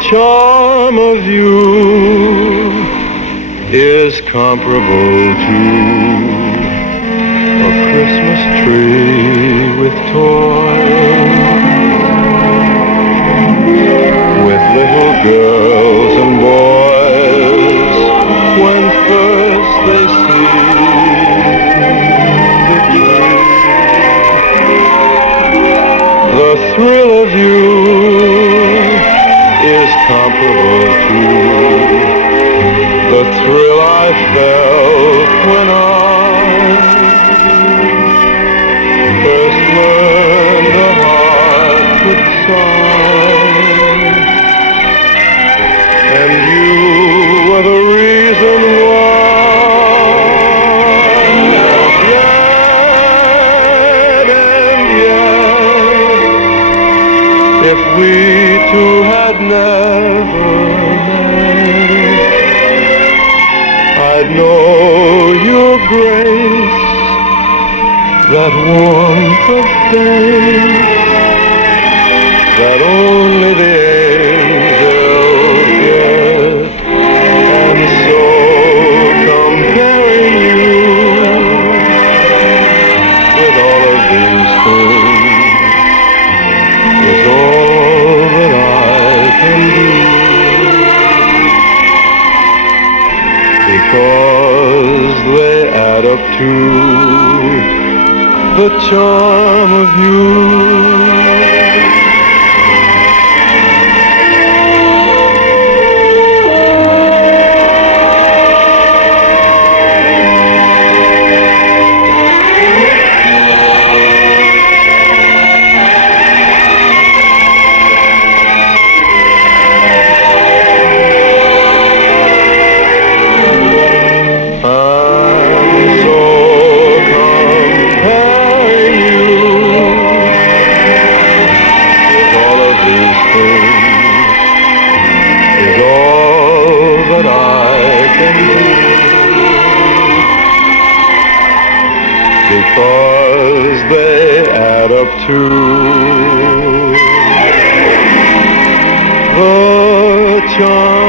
Charm of you is comparable to a Christmas tree with toys, with little girls and boys when first they see the tree. The thrill of you is comparable to the thrill I felt when I first learned a heart could sigh, and you were the reason why. And yet, if we two had never met, I'd know your grace, that warmth of faith that only the angels get. And so comparing you with all of these things is all that I can do, because they add up to the charm of you. Because they add up to the charm.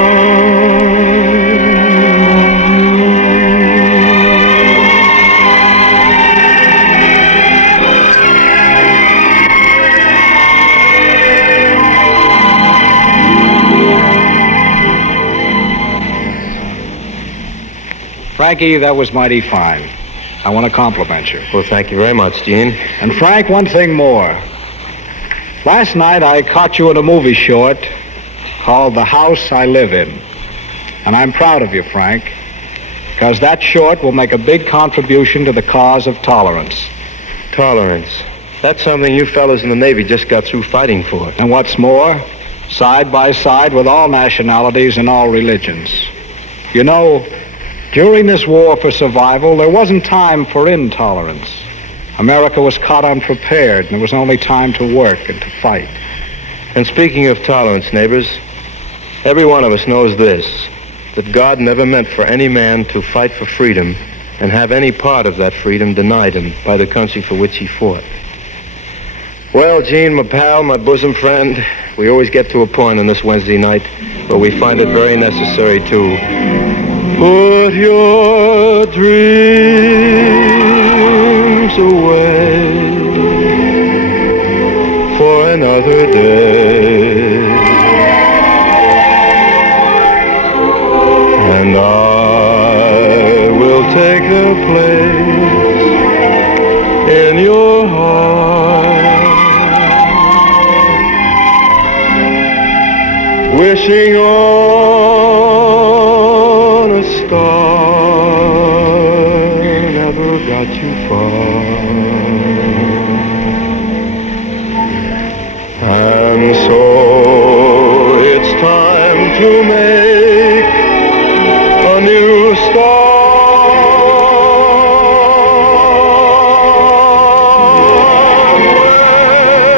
Frankie, that was mighty fine. I want to compliment you. Well, thank you very much, Gene. And Frank, one thing more. Last night I caught you in a movie short called The House I Live In. And I'm proud of you, Frank, because that short will make a big contribution to the cause of tolerance. Tolerance. That's something you fellas in the Navy just got through fighting for. And what's more, side by side with all nationalities and all religions. You know, during this war for survival, there wasn't time for intolerance. America was caught unprepared, and there was only time to work and to fight. And speaking of tolerance, neighbors, every one of us knows this, that God never meant for any man to fight for freedom and have any part of that freedom denied him by the country for which he fought. Well, Gene, my pal, my bosom friend, We always get to a point on this Wednesday night where we find it very necessary to put your dreams away for another day. And I will take a place in your heart, wishing on a star never got you far. And so it's time to make a new start.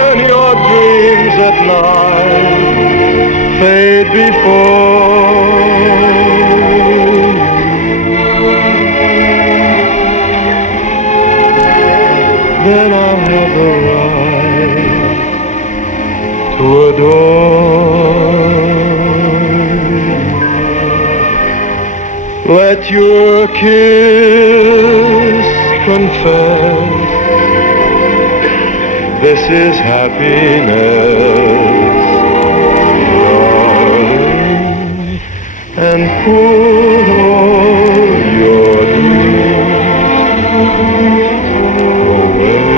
When your dreams at night fade before you, then I'll have the right to adore you. Let your kiss confess this is happiness, darling, and put all your dreams away.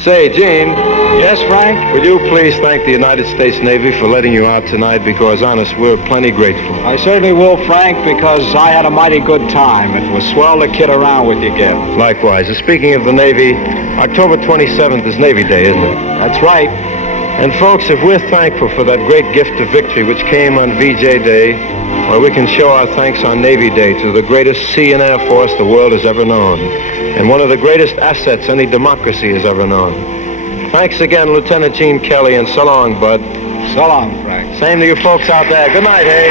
Say, Gene. Yes, Frank? Would you please thank the United States Navy for letting you out tonight, because, honest, we're plenty grateful. I certainly will, Frank, because I had a mighty good time. It was swell to kid around with you, Gil. Likewise. And speaking of the Navy, October 27th is Navy Day, isn't it? That's right. And, folks, if we're thankful for that great gift of victory which came on VJ Day, well, we can show our thanks on Navy Day to the greatest sea and air force the world has ever known, and one of the greatest assets any democracy has ever known. Thanks again, Lieutenant Gene Kelly, and so long, Bud. So long, Frank. Same to you folks out there. Good night, hey?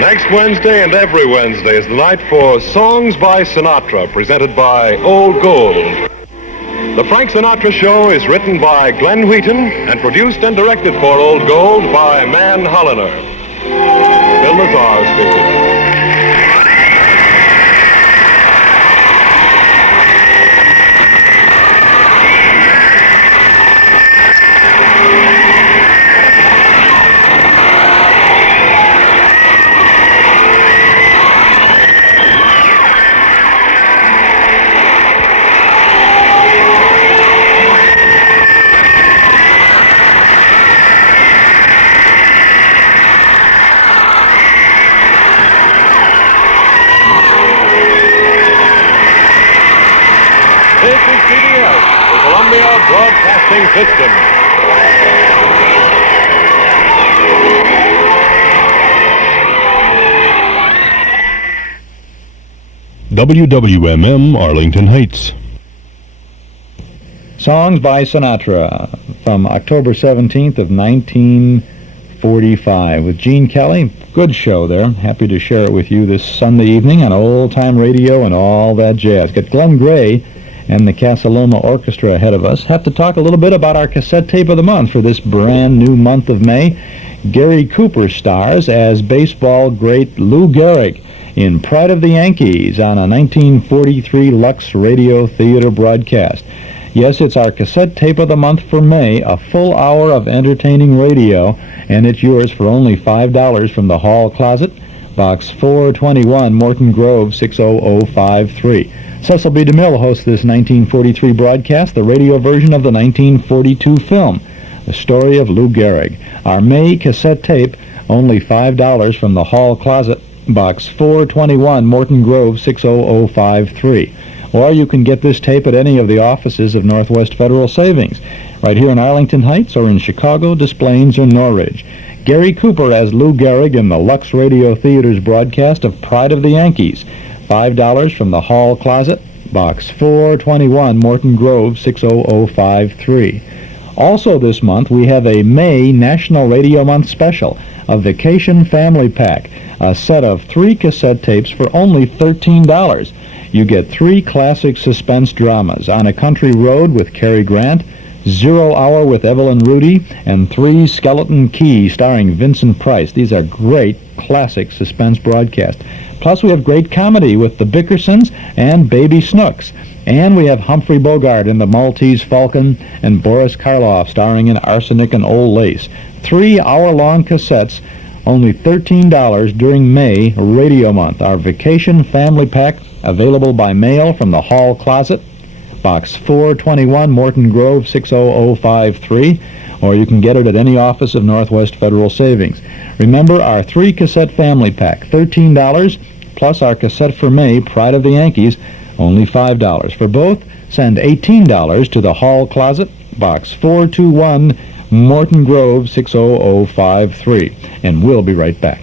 Next Wednesday and every Wednesday is the night for Songs by Sinatra, presented by Old Gold. The Frank Sinatra Show is written by Glenn Wheaton and produced and directed for Old Gold by Man Holliner. Bill Lazar speaking. Broadcasting System. WWMM Arlington Heights. Songs by Sinatra from October 17th of 1945 with Gene Kelly. Good show there. Happy to share it with you this Sunday evening on Old Time Radio and all that jazz. Got Glenn Gray and the CASA LOMA Orchestra ahead of us. Have to talk a little bit about our cassette tape of the month for this brand new month of May. Gary Cooper stars as baseball great Lou Gehrig in Pride of the Yankees on a 1943 Lux Radio Theater broadcast. Yes, it's our cassette tape of the month for May, a full hour of entertaining radio, and it's yours for only $5 from the Hall Closet, Box 421, Morton Grove, 60053. Cecil B. DeMille hosts this 1943 broadcast, the radio version of the 1942 film, The Story of Lou Gehrig. Our May cassette tape, only $5 from the Hall Closet, Box 421, Morton Grove, 60053. Or you can get this tape at any of the offices of Northwest Federal Savings, right here in Arlington Heights or in Chicago, Des Plaines, or Norridge. Gary Cooper as Lou Gehrig in the Lux Radio Theater's broadcast of Pride of the Yankees. $5 from the Hall Closet, Box 421, Morton Grove, 60053. Also this month, we have a May National Radio Month special, a Vacation Family Pack, a set of 3 cassette tapes for only $13. You get 3 classic suspense dramas, On a Country Road with Cary Grant, 0 Hour with Evelyn Rudy, and 3 Skeleton Key starring Vincent Price. These are great classic suspense broadcasts. Plus we have great comedy with the Bickersons and Baby Snooks. And we have Humphrey Bogart in The Maltese Falcon and Boris Karloff starring in Arsenic and Old Lace. 3 hour-long cassettes, only $13 during May Radio Month. Our Vacation Family Pack available by mail from the Hall Closet, Box 421, Morton Grove, 60053, or you can get it at any office of Northwest Federal Savings. Remember our 3 cassette family pack, $13, plus our cassette for May, Pride of the Yankees, only $5. For both, send $18 to the Hall Closet, Box 421, Morton Grove, 60053. And we'll be right back.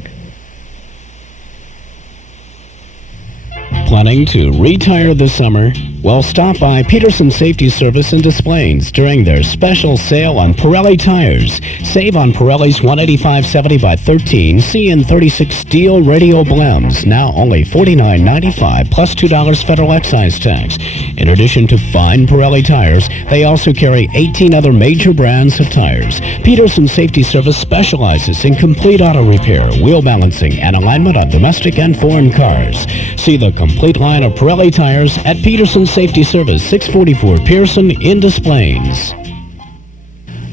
Planning to retire this summer? Well, stop by Peterson Safety Service in Des Plaines during their special sale on Pirelli tires. Save on Pirelli's 185/70x13 CN36 steel radial blems, now only $49.95 plus $2 federal excise tax. In addition to fine Pirelli tires, they also carry 18 other major brands of tires. Peterson Safety Service specializes in complete auto repair, wheel balancing, and alignment on domestic and foreign cars. See the complete line of Pirelli tires at Peterson Safety Service, 644 Pearson in Des Plaines.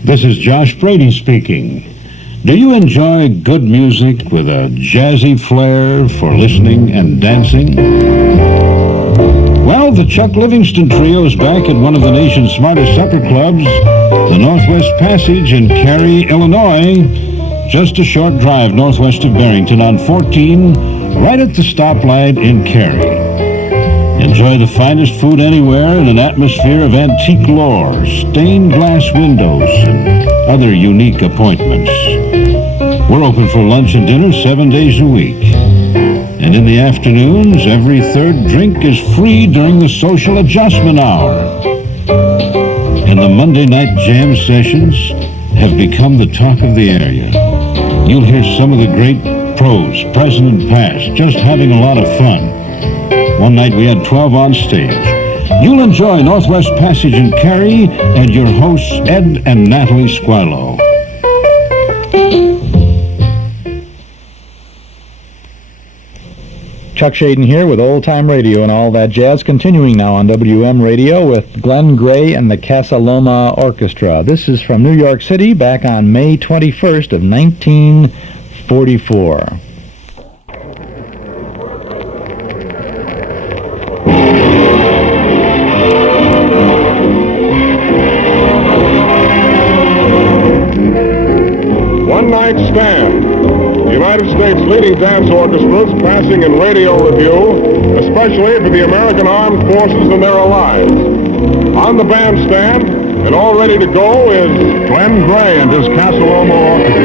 This is Josh Brady speaking. Do you enjoy good music with a jazzy flair for listening and dancing? Well, the Chuck Livingston Trio is back at one of the nation's smartest supper clubs, the Northwest Passage in Cary, Illinois, just a short drive northwest of Barrington on 14, right at the stoplight in Cary. Enjoy the finest food anywhere in an atmosphere of antique lore, stained glass windows, and other unique appointments. We're open for lunch and dinner 7 days a week. And in the afternoons, every third drink is free during the social adjustment hour. And the Monday night jam sessions have become the talk of the area. You'll hear some of the great pros, present and past, just having a lot of fun. One night we had 12 on stage. You'll enjoy Northwest Passage in Cary and your hosts Ed and Natalie Squalo. Chuck Shaden here with Old Time Radio and all that jazz, continuing now on WM Radio with Glenn Gray and the CASA LOMA Orchestra. This is from New York City back on May 21st of 1944. One Night Stand. The United States leading dance orchestras passing in radio review, especially for the American Armed Forces and their allies. On the bandstand, and all ready to go, is Glenn Gray and his CASA LOMA Orchestra.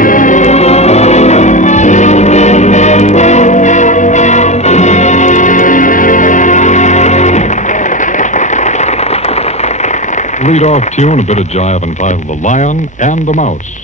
Lead-off tune, a bit of jive entitled The Lion and the Mouse.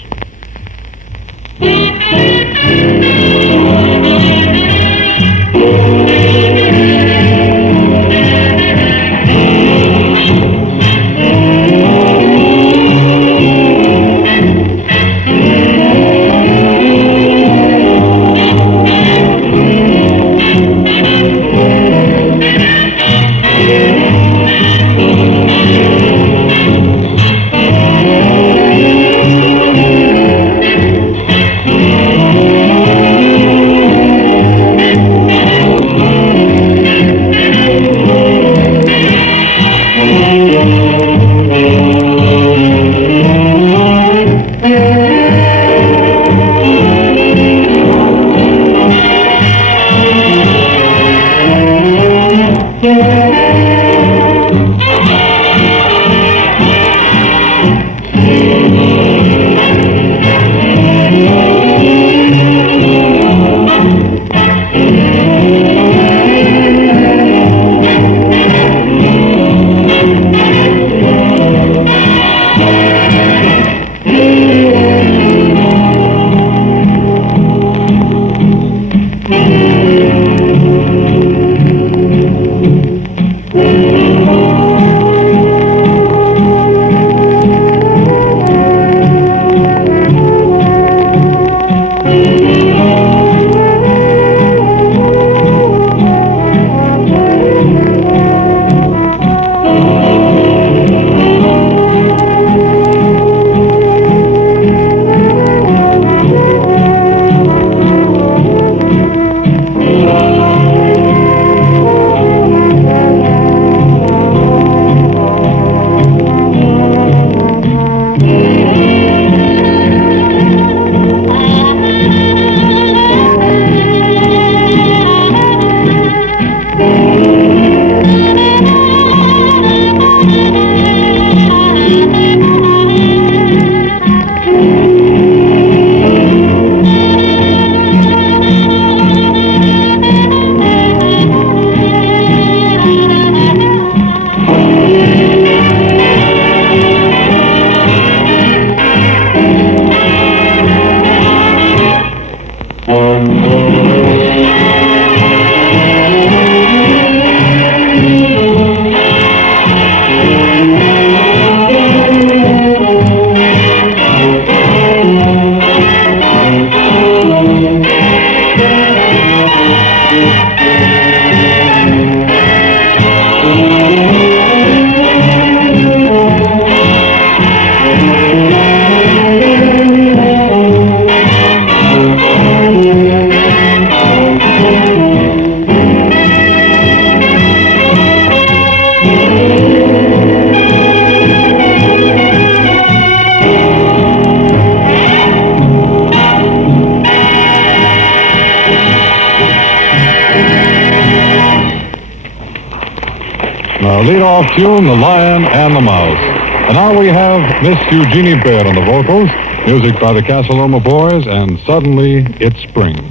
Now, lead-off tune, The Lion and the Mouse. And now we have Miss Eugenie Baird on the vocals, music by the CASA LOMA Boys, and Suddenly It's Spring.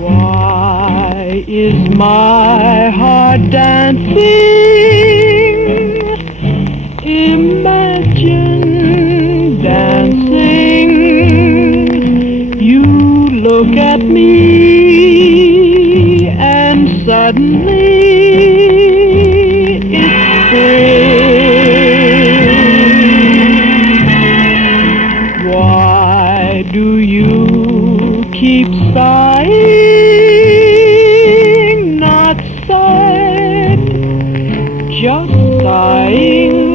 Why is my heart dancing? Imagine dancing. You look at me and suddenly it's spring. Why do you keep sighing? Not sad, just sighing.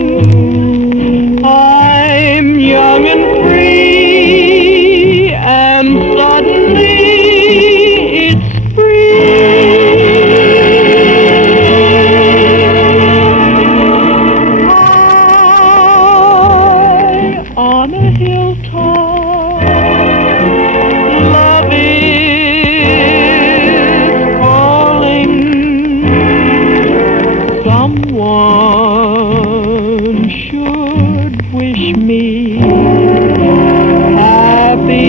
I'm young and free, and suddenly it's spring. High on a hilltop, love is calling. Someone should wish me happy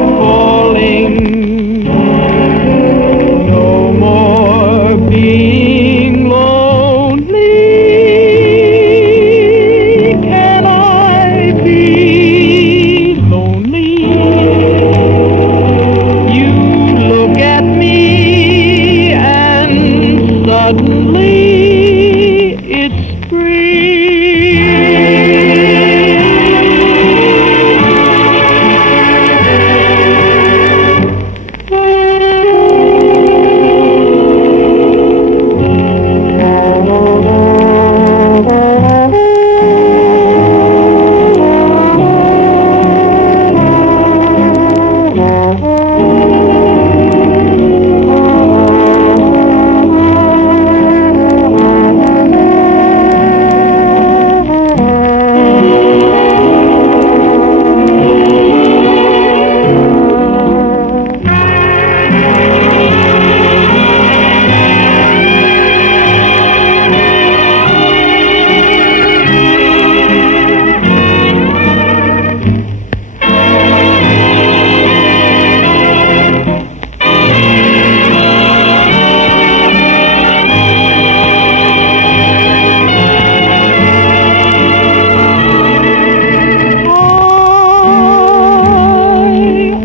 falling. No more being lonely. Can I be lonely? You look at me and suddenly it's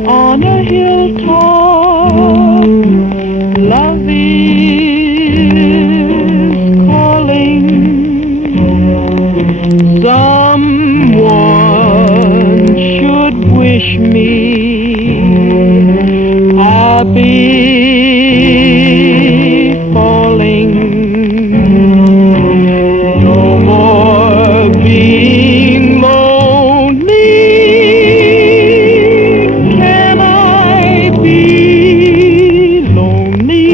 on a hilltop, love is calling. Someone should wish me happy falling. No more being lonely. Can I be lonely?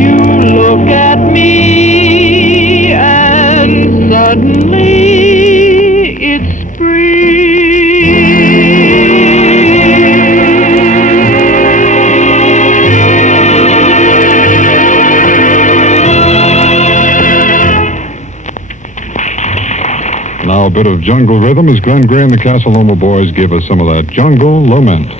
You look at me and suddenly it's Now a bit of jungle rhythm as Glenn Gray and the CASA LOMA Boys give us some of that jungle lament.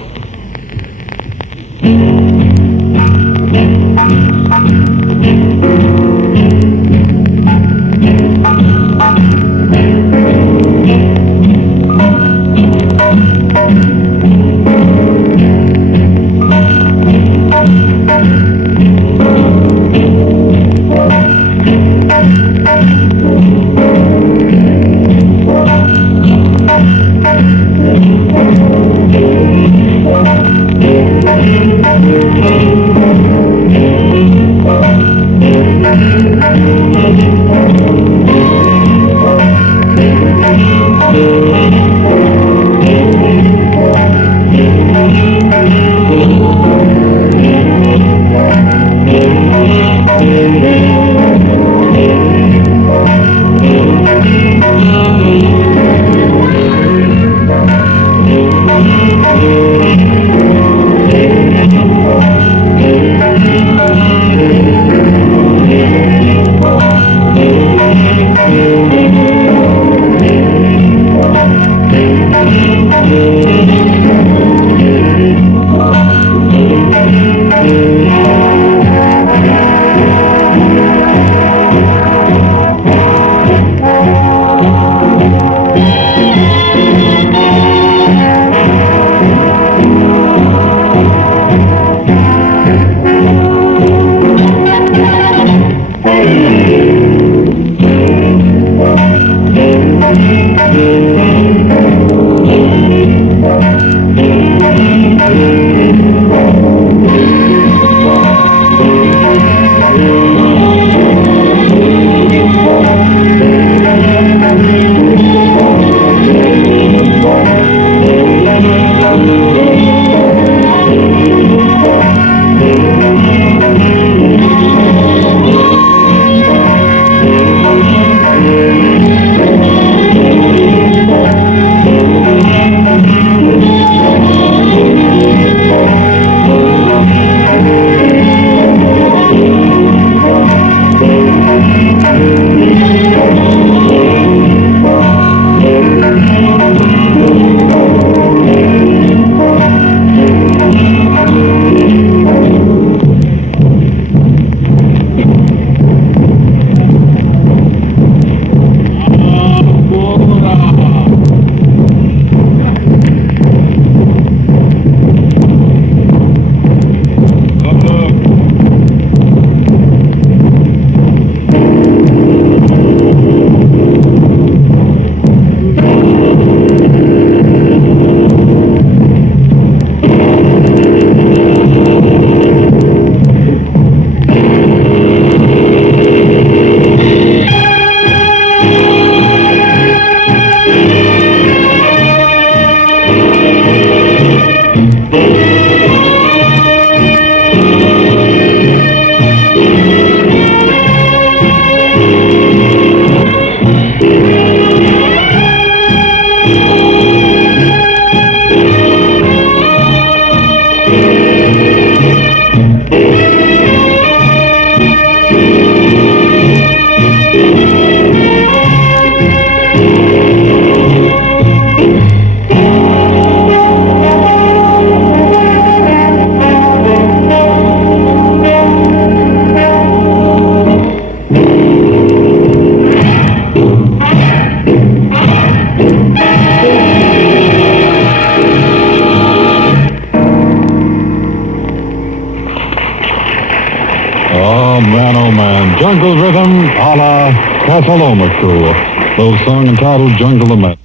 Oh, man. Jungle Rhythm a la CASA LOMA Crew. Little song entitled Jungle Lament.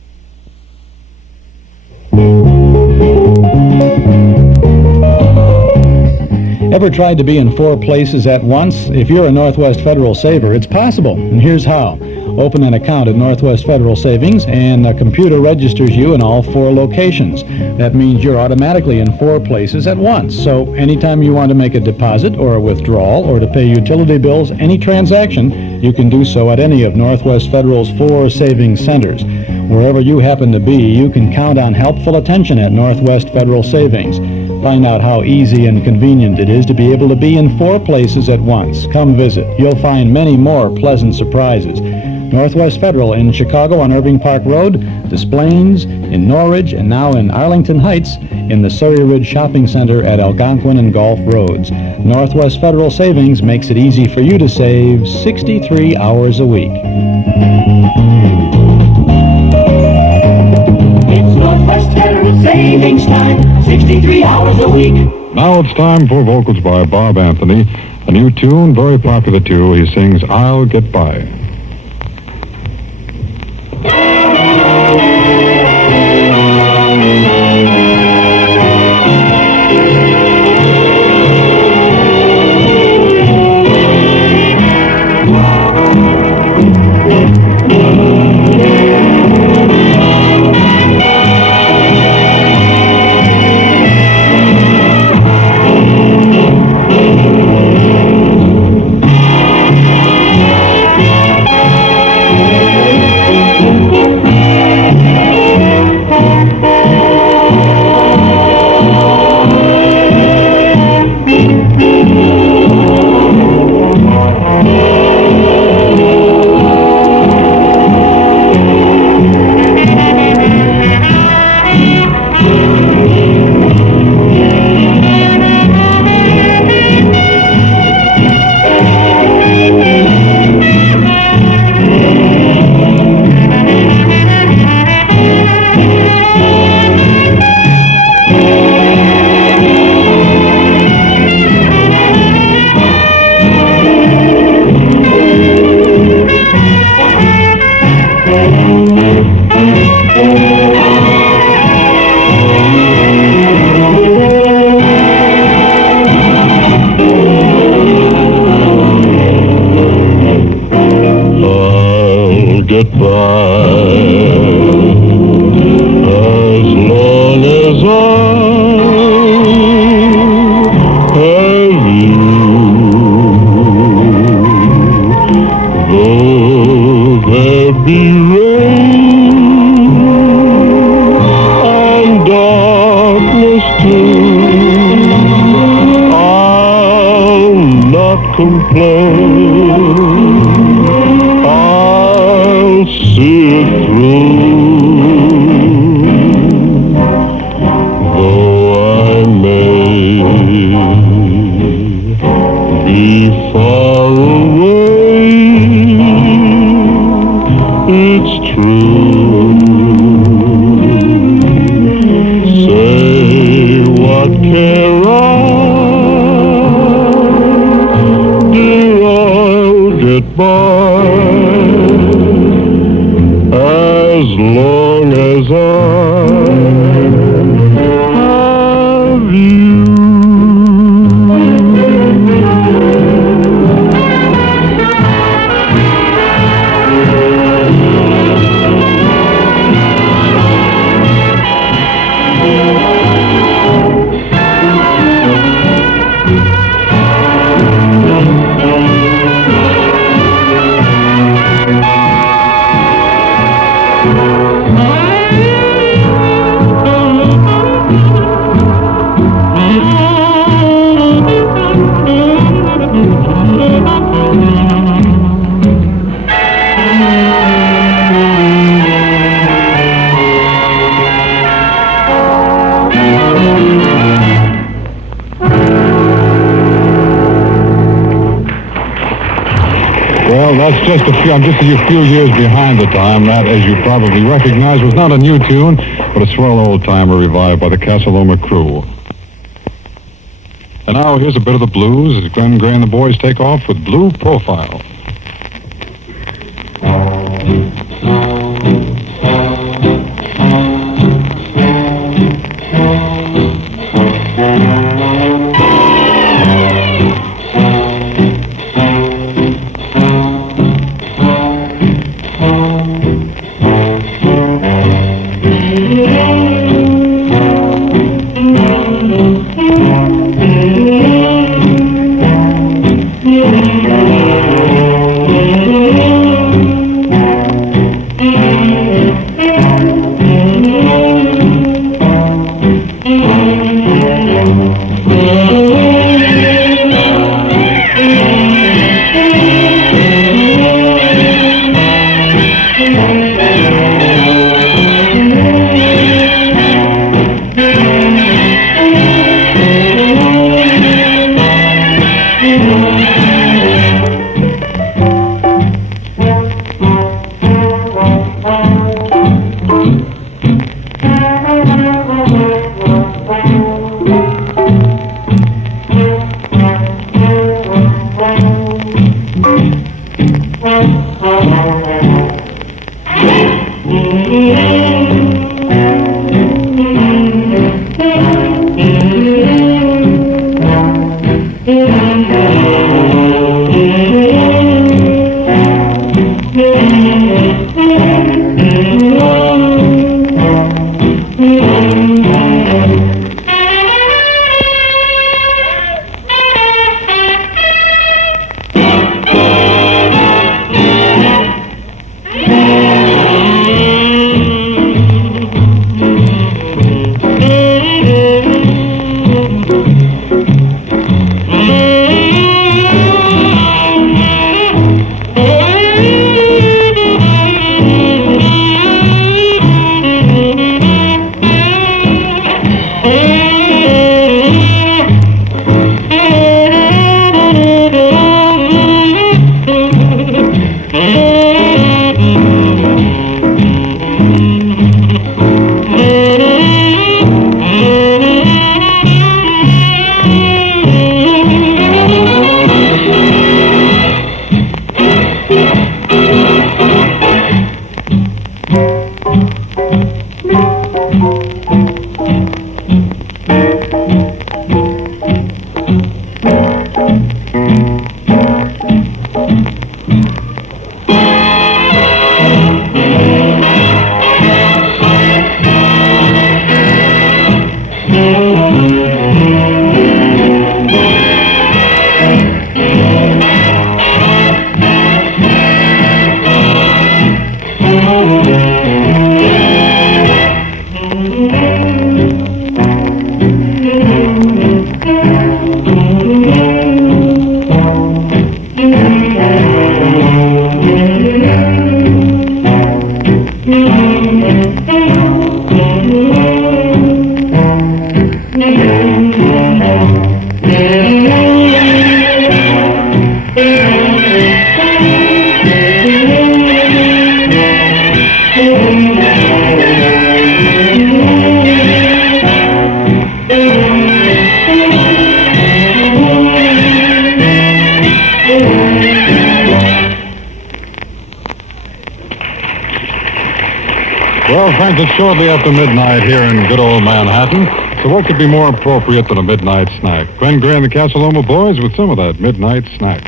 Ever tried to be in 4 places at once? If you're a Northwest Federal saver, it's possible, and here's how. Open an account at Northwest Federal Savings, and a computer registers you in all 4 locations. That means you're automatically in 4 places at once. So anytime you want to make a deposit or a withdrawal or to pay utility bills, any transaction, you can do so at any of Northwest Federal's 4 savings centers. Wherever you happen to be, you can count on helpful attention at Northwest Federal Savings. Find out how easy and convenient it is to be able to be in 4 places at once. Come visit. You'll find many more pleasant surprises. Northwest Federal in Chicago on Irving Park Road, Des Plaines, in Norridge, and now in Arlington Heights, in the Surrey Ridge Shopping Center at Algonquin and Gulf Roads. Northwest Federal Savings makes it easy for you to save 63 hours a week. It's Northwest Federal Savings time, 63 hours a week. Now it's time for vocals by Bob Anthony. A new tune, very popular too. He sings I'll Get By. I'll see it through, though I may be far away. It's true. Say what care I? By as long as I have you. Well, that's I'm just a few years behind the time. That, as you probably recognize, was not a new tune, but a swell old-timer revived by the CASA LOMA Crew. And now here's a bit of the blues as Glenn Gray and the boys take off with Blue Profile. Well, Frank, it's shortly after midnight here in good old Manhattan, so what could be more appropriate than a midnight snack? Glenn Gray and the Casa Loma boys with some of that midnight snack.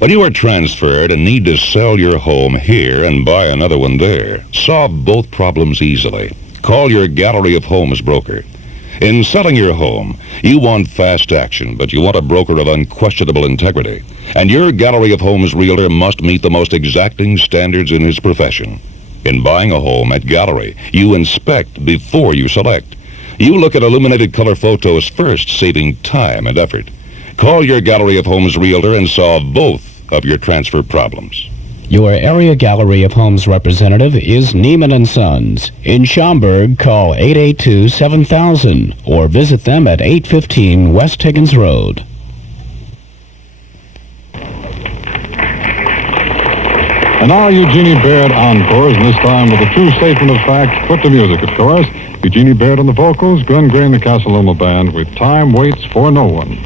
When you are transferred and need to sell your home here and buy another one there, solve both problems easily. Call your Gallery of Homes broker. In selling your home, you want fast action, but you want a broker of unquestionable integrity. And your Gallery of Homes realtor must meet the most exacting standards in his profession. In buying a home at Gallery, you inspect before you select. You look at illuminated color photos first, saving time and effort. Call your Gallery of Homes realtor and solve both of your transfer problems. Your area Gallery of Homes representative is Neiman & Sons. In Schaumburg, call 882-7000 or visit them at 815 West Higgins Road. And now Eugenie Baird encores, and this time with a true statement of fact, put to music, of course. Eugenie Baird on the vocals, Glen Gray and the Casa Loma Band with Time Waits for No One.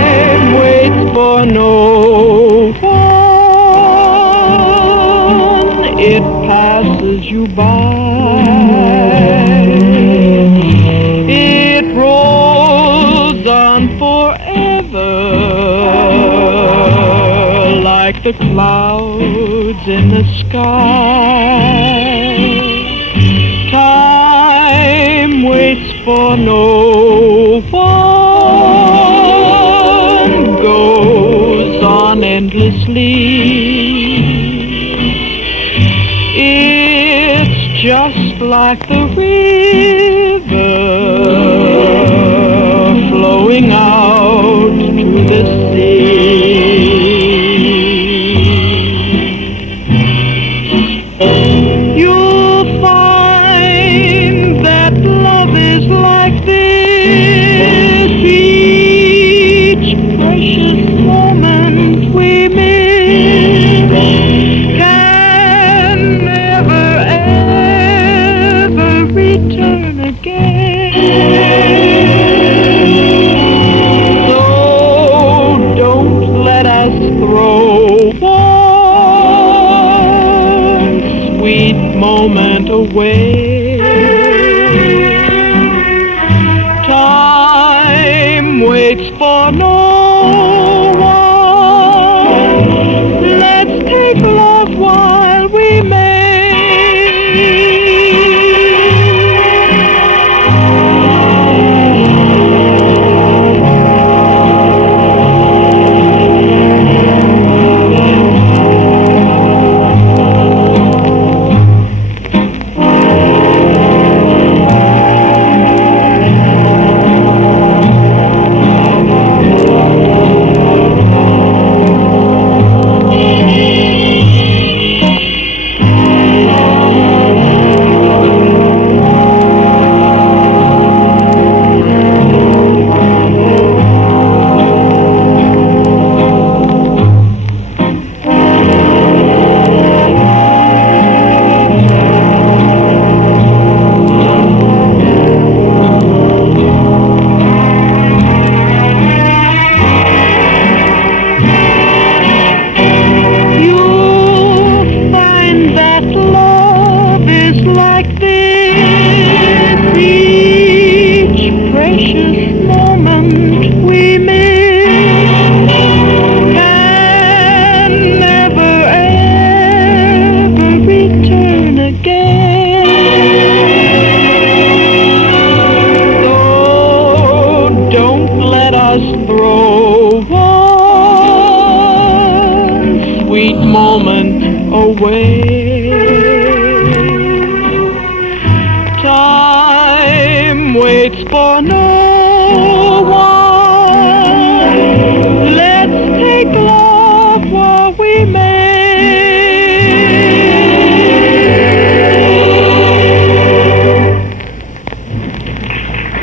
Time waits for no one. It passes you by. It rolls on forever, like the clouds in the sky. Time waits for no one, goes on endlessly. It's just like the river flowing out to the sea. You'll find that love is like this. Each precious moment we miss can never, ever return again. So don't let us throw one sweet moment away. Time waits for no one. Let's take love while we may. Time waits for no one. Let's take love while we may.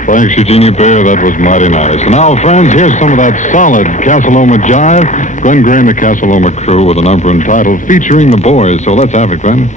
Thanks, Eugenie Baird. That was mighty nice. And now, friends, here's some of that solid Casa Loma jive. Glen Gray and the Casa Loma crew with a number entitled Featuring the Boys. So let's have it, Glen.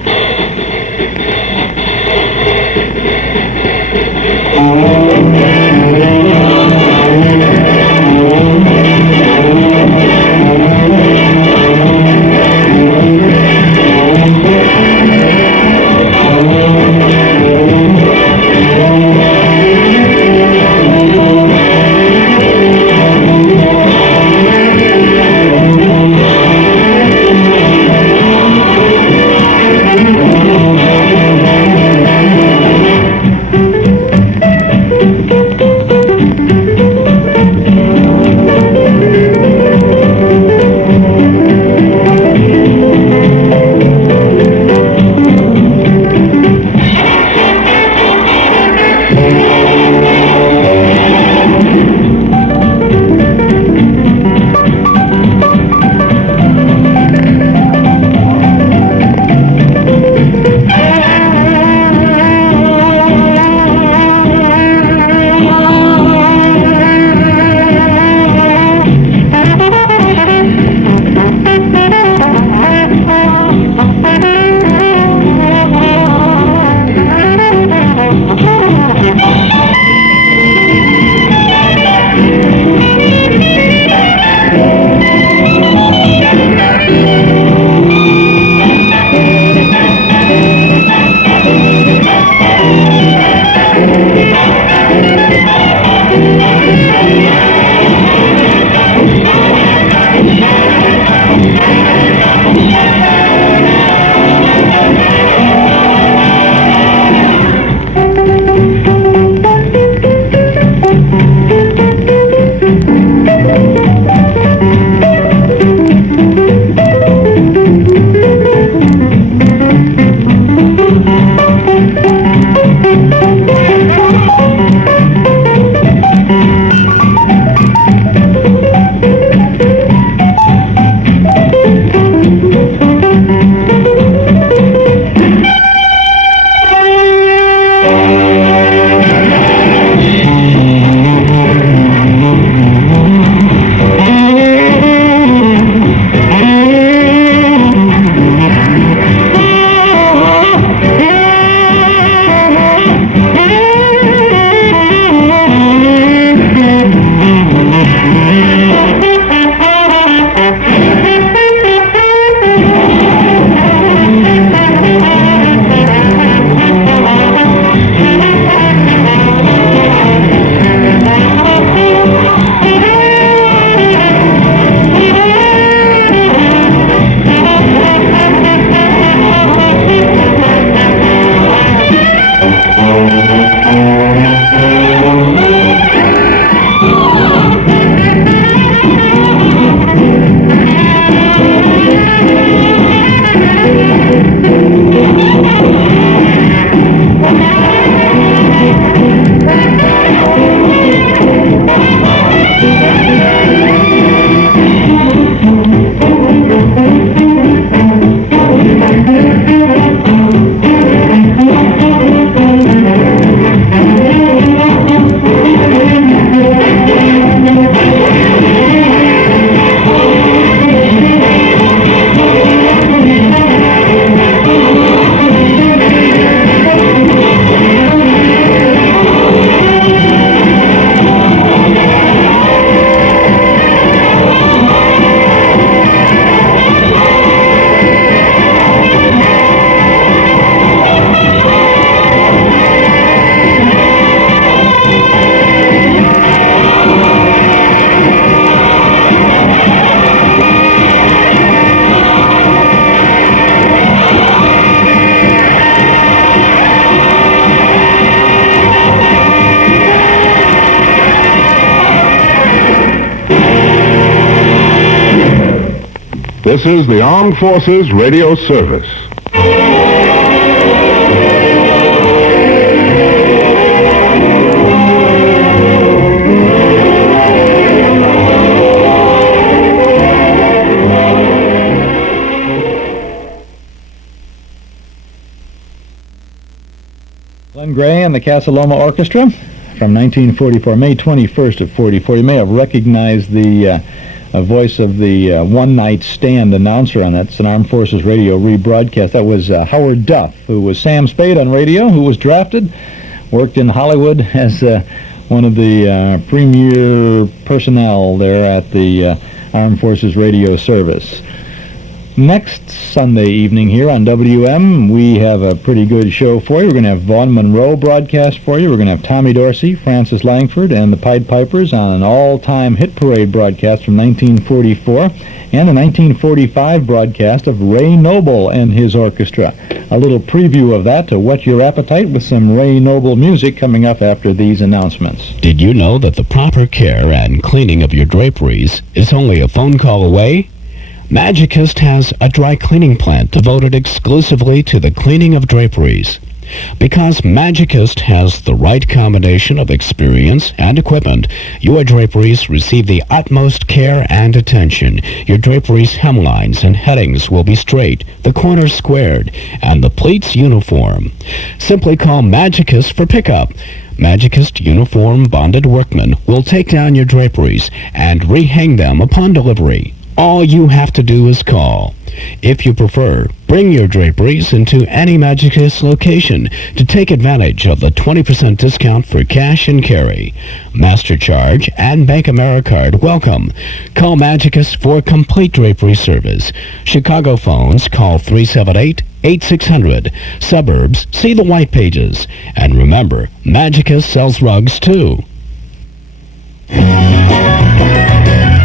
This is the Armed Forces Radio Service. Glenn Gray and the CASA LOMA Orchestra from 1944, May 21st of 44. You may have recognized the voice of the one-night stand announcer on that. It's an Armed Forces Radio rebroadcast. That was Howard Duff, who was Sam Spade on radio, who was drafted, worked in Hollywood as one of the premier personnel there at the Armed Forces Radio Service. Next Sunday evening here on WM, we have a pretty good show for you. We're going to have Vaughn Monroe broadcast for you. We're going to have Tommy Dorsey, Francis Langford, and the Pied Pipers on an all-time hit parade broadcast from 1944 and a 1945 broadcast of Ray Noble and his orchestra. A little preview of that to whet your appetite with some Ray Noble music coming up after these announcements. Did you know that the proper care and cleaning of your draperies is only a phone call away? Magicist has a dry cleaning plant devoted exclusively to the cleaning of draperies. Because Magicist has the right combination of experience and equipment, your draperies receive the utmost care and attention. Your draperies' hemlines and headings will be straight, the corners squared, and the pleats uniform. Simply call Magicist for pickup. Magicist uniform bonded workmen will take down your draperies and rehang them upon delivery. All you have to do is call. If you prefer, bring your draperies into any Magicist location to take advantage of the 20% discount for cash and carry. Master Charge and Bank Americard welcome. Call Magicist for complete drapery service. Chicago phones, call 378-8600. Suburbs, see the white pages. And remember, Magicist sells rugs too.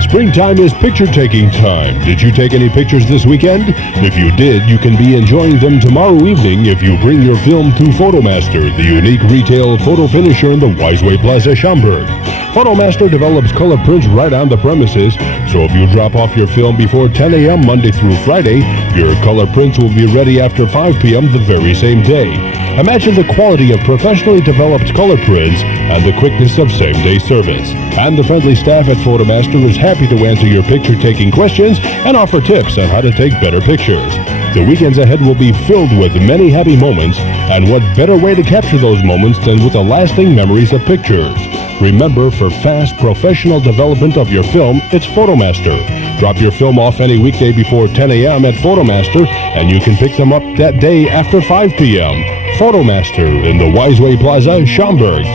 Springtime is picture-taking time. Did you take any pictures this weekend? If you did, you can be enjoying them tomorrow evening if you bring your film to Photomaster, the unique retail photo finisher in the Wiseway Plaza, Schaumburg. Photomaster develops color prints right on the premises, so if you drop off your film before 10 a.m. Monday through Friday, your color prints will be ready after 5 p.m. the very same day. Imagine the quality of professionally developed color prints and the quickness of same-day service. And the friendly staff at Photomaster is happy to answer your picture-taking questions and offer tips on how to take better pictures. The weekends ahead will be filled with many happy moments, and what better way to capture those moments than with the lasting memories of pictures. Remember, for fast, professional development of your film, it's Photomaster. Drop your film off any weekday before 10 a.m. at Photomaster, and you can pick them up that day after 5 p.m. Photomaster in the Wiseway Plaza, Schaumburg.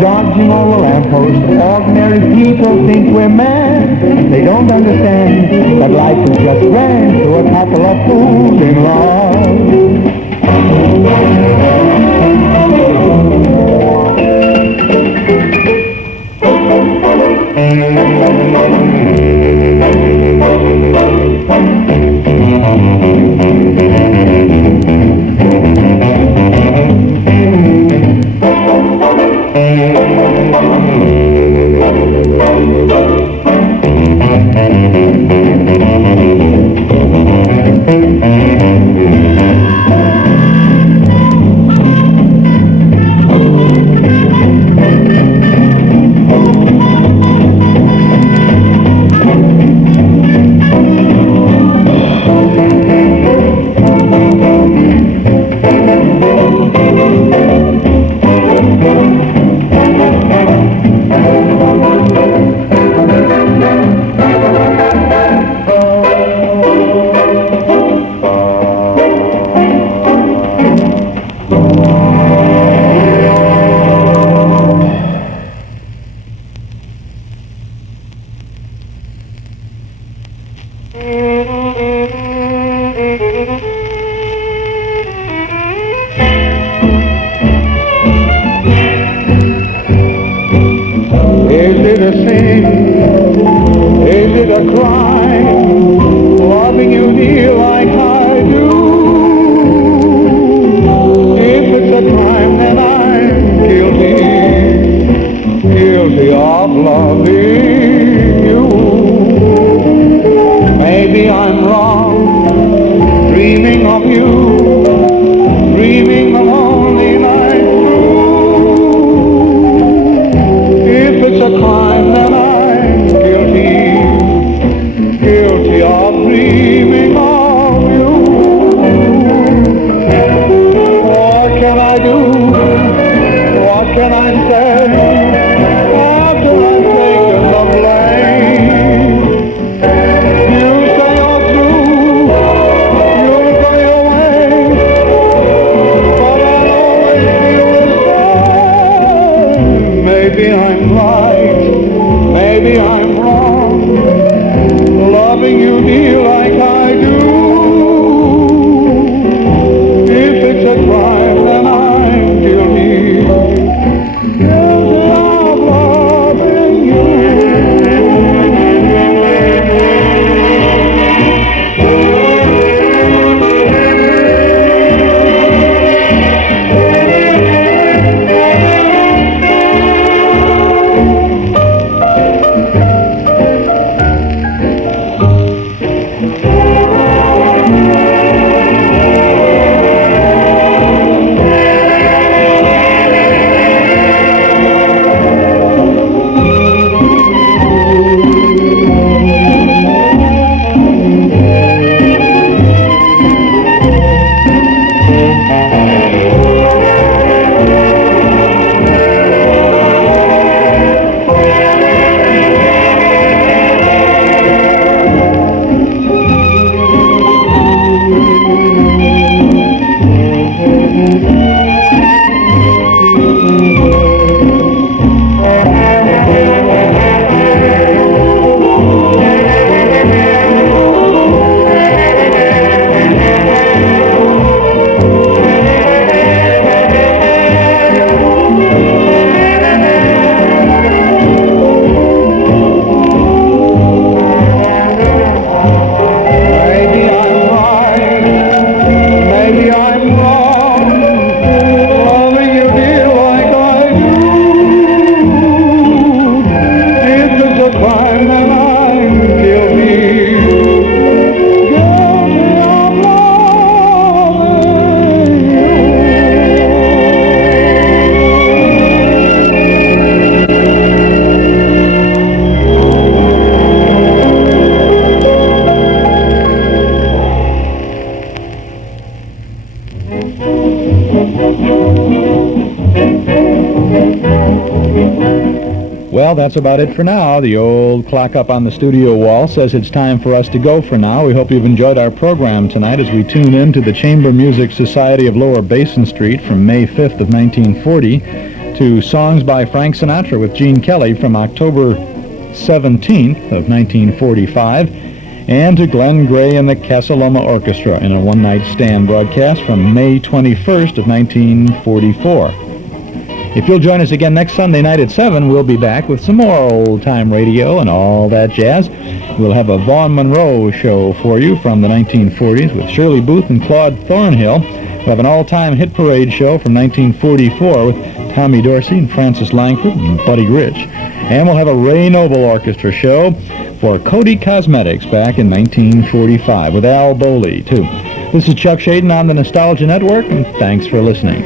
Dodging all the lampposts. Ordinary people think we're mad. They don't understand that life is just grand to a couple of fools in Well, that's about it for now. The old clock up on the studio wall says it's time for us to go for now. We hope you've enjoyed our program tonight as we tune in to the Chamber Music Society of Lower Basin Street from May 5th of 1940 to songs by Frank Sinatra with Gene Kelly from October 17th of 1945 and to Glenn Gray and the CASA LOMA Orchestra in a one-night stand broadcast from May 21st of 1944. If you'll join us again next Sunday night at 7, we'll be back with some more old-time radio and all that jazz. We'll have a Vaughn Monroe show for you from the 1940s with Shirley Booth and Claude Thornhill. We'll have an all-time hit parade show from 1944 with Tommy Dorsey and Francis Langford and Buddy Rich. And we'll have a Ray Noble Orchestra show for Cody Cosmetics back in 1945 with Al Boley, too. This is Chuck Shaden on the Nostalgia Network, and thanks for listening.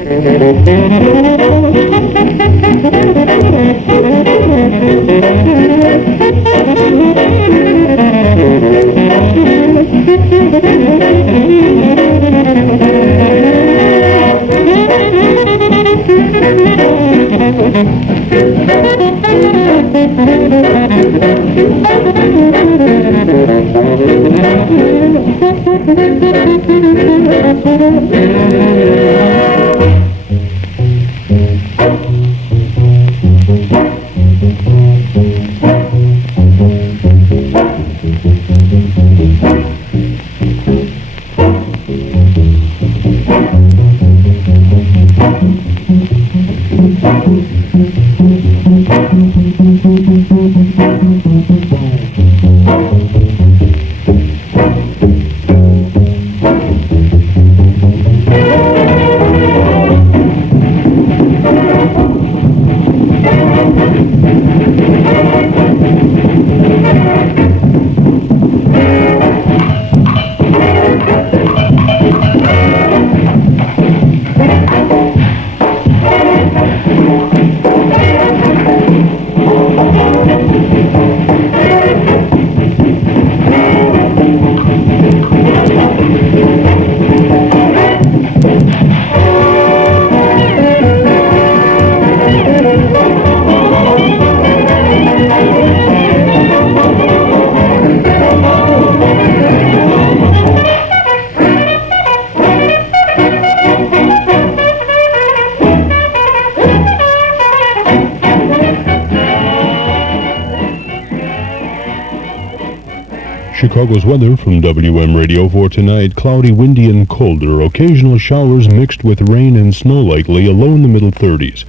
Chicago's weather from WM Radio for tonight: cloudy, windy, and colder. Occasional showers mixed with rain and snow likely, a low in the middle 30s.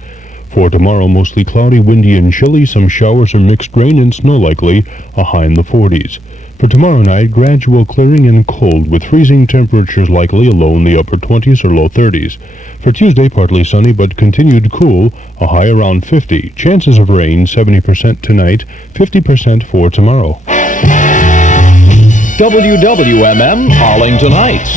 For tomorrow, mostly cloudy, windy, and chilly. Some showers or mixed rain and snow likely, a high in the 40s. For tomorrow night, gradual clearing and cold with freezing temperatures likely, a low in the upper 20s or low 30s. For Tuesday, partly sunny but continued cool, a high around 50. Chances of rain 70% tonight, 50% for tomorrow. WWMM Arlington Heights.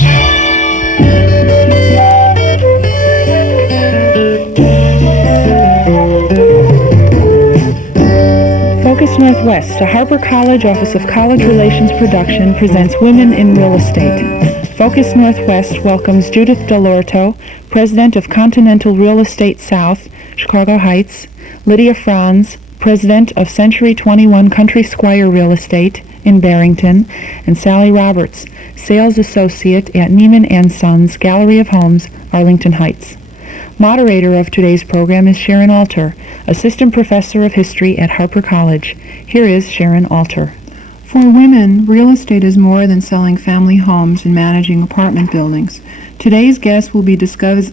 Focus Northwest, a Harper College Office of College Relations production, presents Women in Real Estate. Focus Northwest welcomes Judith Delorto, President of Continental Real Estate South, Chicago Heights, Lydia Franz, President of Century 21 Country Squire Real Estate in Barrington, and Sally Roberts, Sales Associate at Neiman & Sons Gallery of Homes, Arlington Heights. Moderator of today's program is Sharon Alter, Assistant Professor of History at Harper College. Here is Sharon Alter. For women, real estate is more than selling family homes and managing apartment buildings. Today's guest will be discussing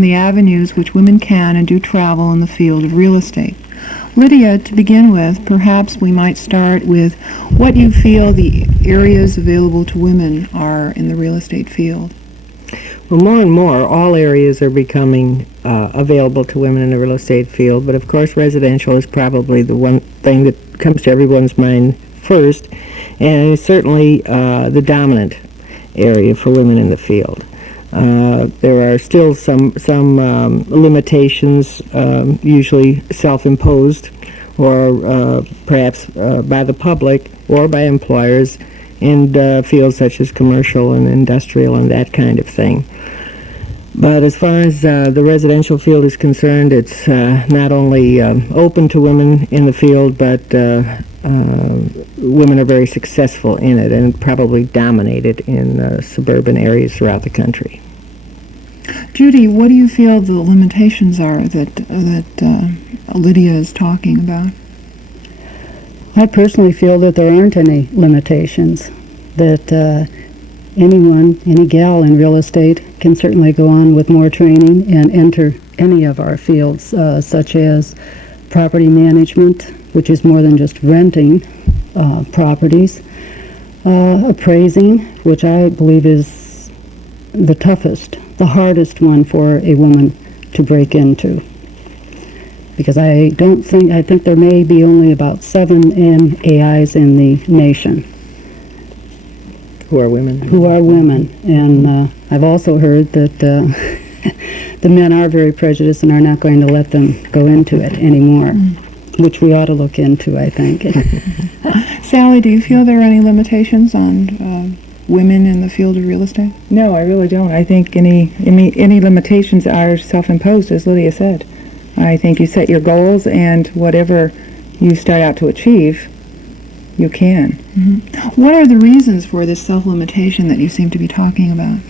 the avenues which women can and do travel in the field of real estate. Lydia, to begin with, perhaps we might start with what you feel the areas available to women are in the real estate field. Well, more and more, all areas are becoming available to women in the real estate field, but of course residential is probably the one thing that comes to everyone's mind first, and it's certainly the dominant area for women in the field. There are still some limitations, usually self-imposed or perhaps by the public or by employers in fields such as commercial and industrial and that kind of thing. But as far as the residential field is concerned, it's not only open to women in the field, but women are very successful in it and probably dominate it in suburban areas throughout the country. Judy, what do you feel the limitations are that Lydia is talking about? I personally feel that there aren't any limitations, that anyone, any gal in real estate can certainly go on with more training and enter any of our fields, such as property management, which is more than just renting properties, appraising, which I believe is the toughest, the hardest one for a woman to break into. Because I think there may be only about 7 MAIs in the nation. Who are women. Who are women. And I've also heard that the men are very prejudiced and are not going to let them go into it anymore, which we ought to look into, I think. Sally, do you feel there are any limitations on women in the field of real estate? No, I really don't. I think any limitations are self-imposed, as Lydia said. I think you set your goals, and whatever you start out to achieve, you can. Mm-hmm. What are the reasons for this self-limitation that you seem to be talking about?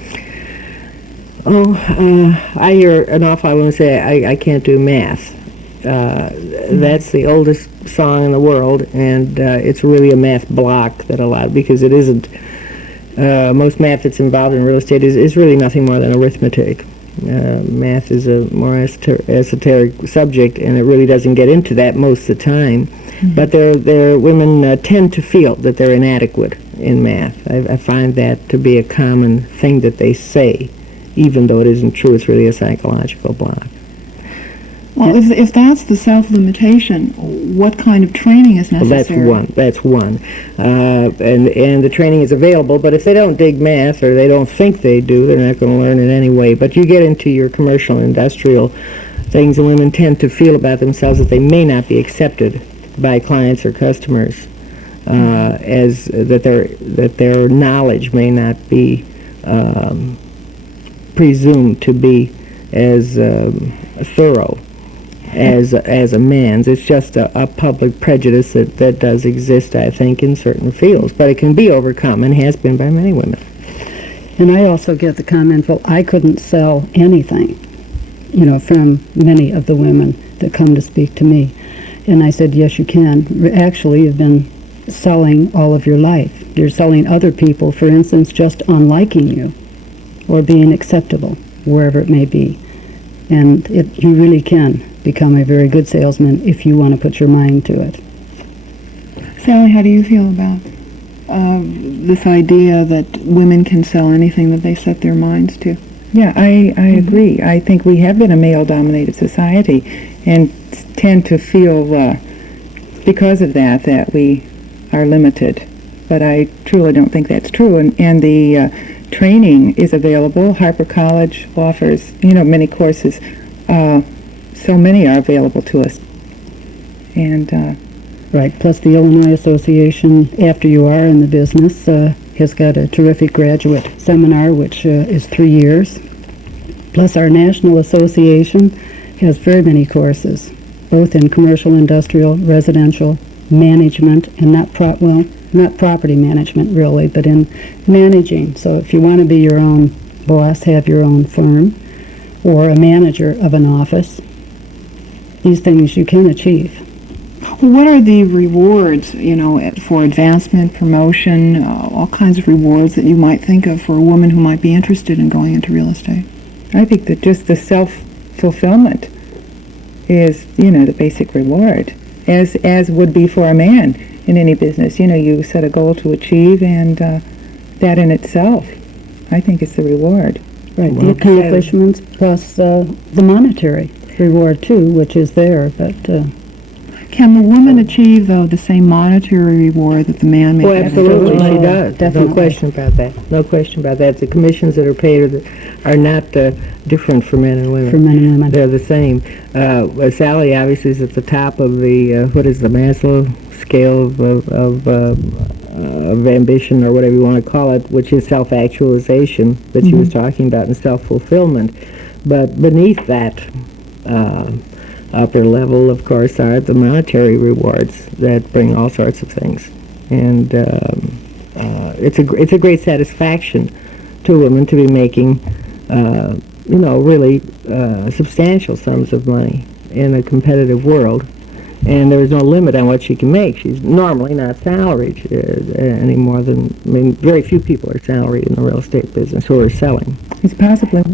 I hear an awful lot of women say, I can't do math. That's the oldest song in the world, and it's really a math block that because it isn't, most math that's involved in real estate is really nothing more than arithmetic. Math is a more esoteric subject, and it really doesn't get into that most of the time. Mm-hmm. But women tend to feel that they're inadequate in math. I find that to be a common thing that they say, even though it isn't true. It's really a psychological block. Well, if that's the self-limitation, what kind of training is necessary? Well, that's one. And the training is available, but if they don't dig math or they don't think they do, they're not going to learn it anyway. But you get into your commercial, industrial things, and women tend to feel about themselves that they may not be accepted by clients or customers, as that their knowledge may not be presumed to be as thorough as a man's. It's just a public prejudice that does exist, I think, in certain fields. But it can be overcome, and has been by many women. And I also get the comment, well, I couldn't sell anything, from many of the women that come to speak to me. And I said, yes, you can. Actually, you've been selling all of your life. You're selling other people, for instance, just on liking you or being acceptable, wherever it may be. And you really can become a very good salesman if you want to put your mind to it. Sally, how do you feel about this idea that women can sell anything that they set their minds to? Yeah, I agree. I think we have been a male-dominated society and tend to feel, because of that we are limited. But I truly don't think that's true. And the training is available. Harper College offers, many courses. So many are available to us. And right, plus the Illinois Association, after you are in the business, has got a terrific graduate seminar, which is 3 years. Plus our National Association has very many courses, both in commercial, industrial, residential, management, and not property management really, but in managing. So if you want to be your own boss, have your own firm, or a manager of an office, these things you can achieve. What are the rewards, for advancement, promotion, all kinds of rewards that you might think of for a woman who might be interested in going into real estate? I think that just the self-fulfillment is, the basic reward, as would be for a man in any business. You set a goal to achieve, and that in itself, I think, is the reward. Right, the accomplishments plus the monetary reward too, which is there, but can the woman achieve, though, the same monetary reward that the man may have? Well, absolutely, she does. Definitely. No question about that. No question about that. The commissions that are paid are not different for men and women. For men and women. They're the same. Sally obviously is at the top of the, what is the Maslow scale of of ambition, or whatever you want to call it, which is self-actualization that she was talking about, and self-fulfillment. But beneath that upper level, of course, are the monetary rewards that bring all sorts of things. And it's a great satisfaction to a woman to be making, really substantial sums of money in a competitive world. And there is no limit on what she can make. She's normally not salaried any more than, very few people are salaried in the real estate business who are selling. It's possibly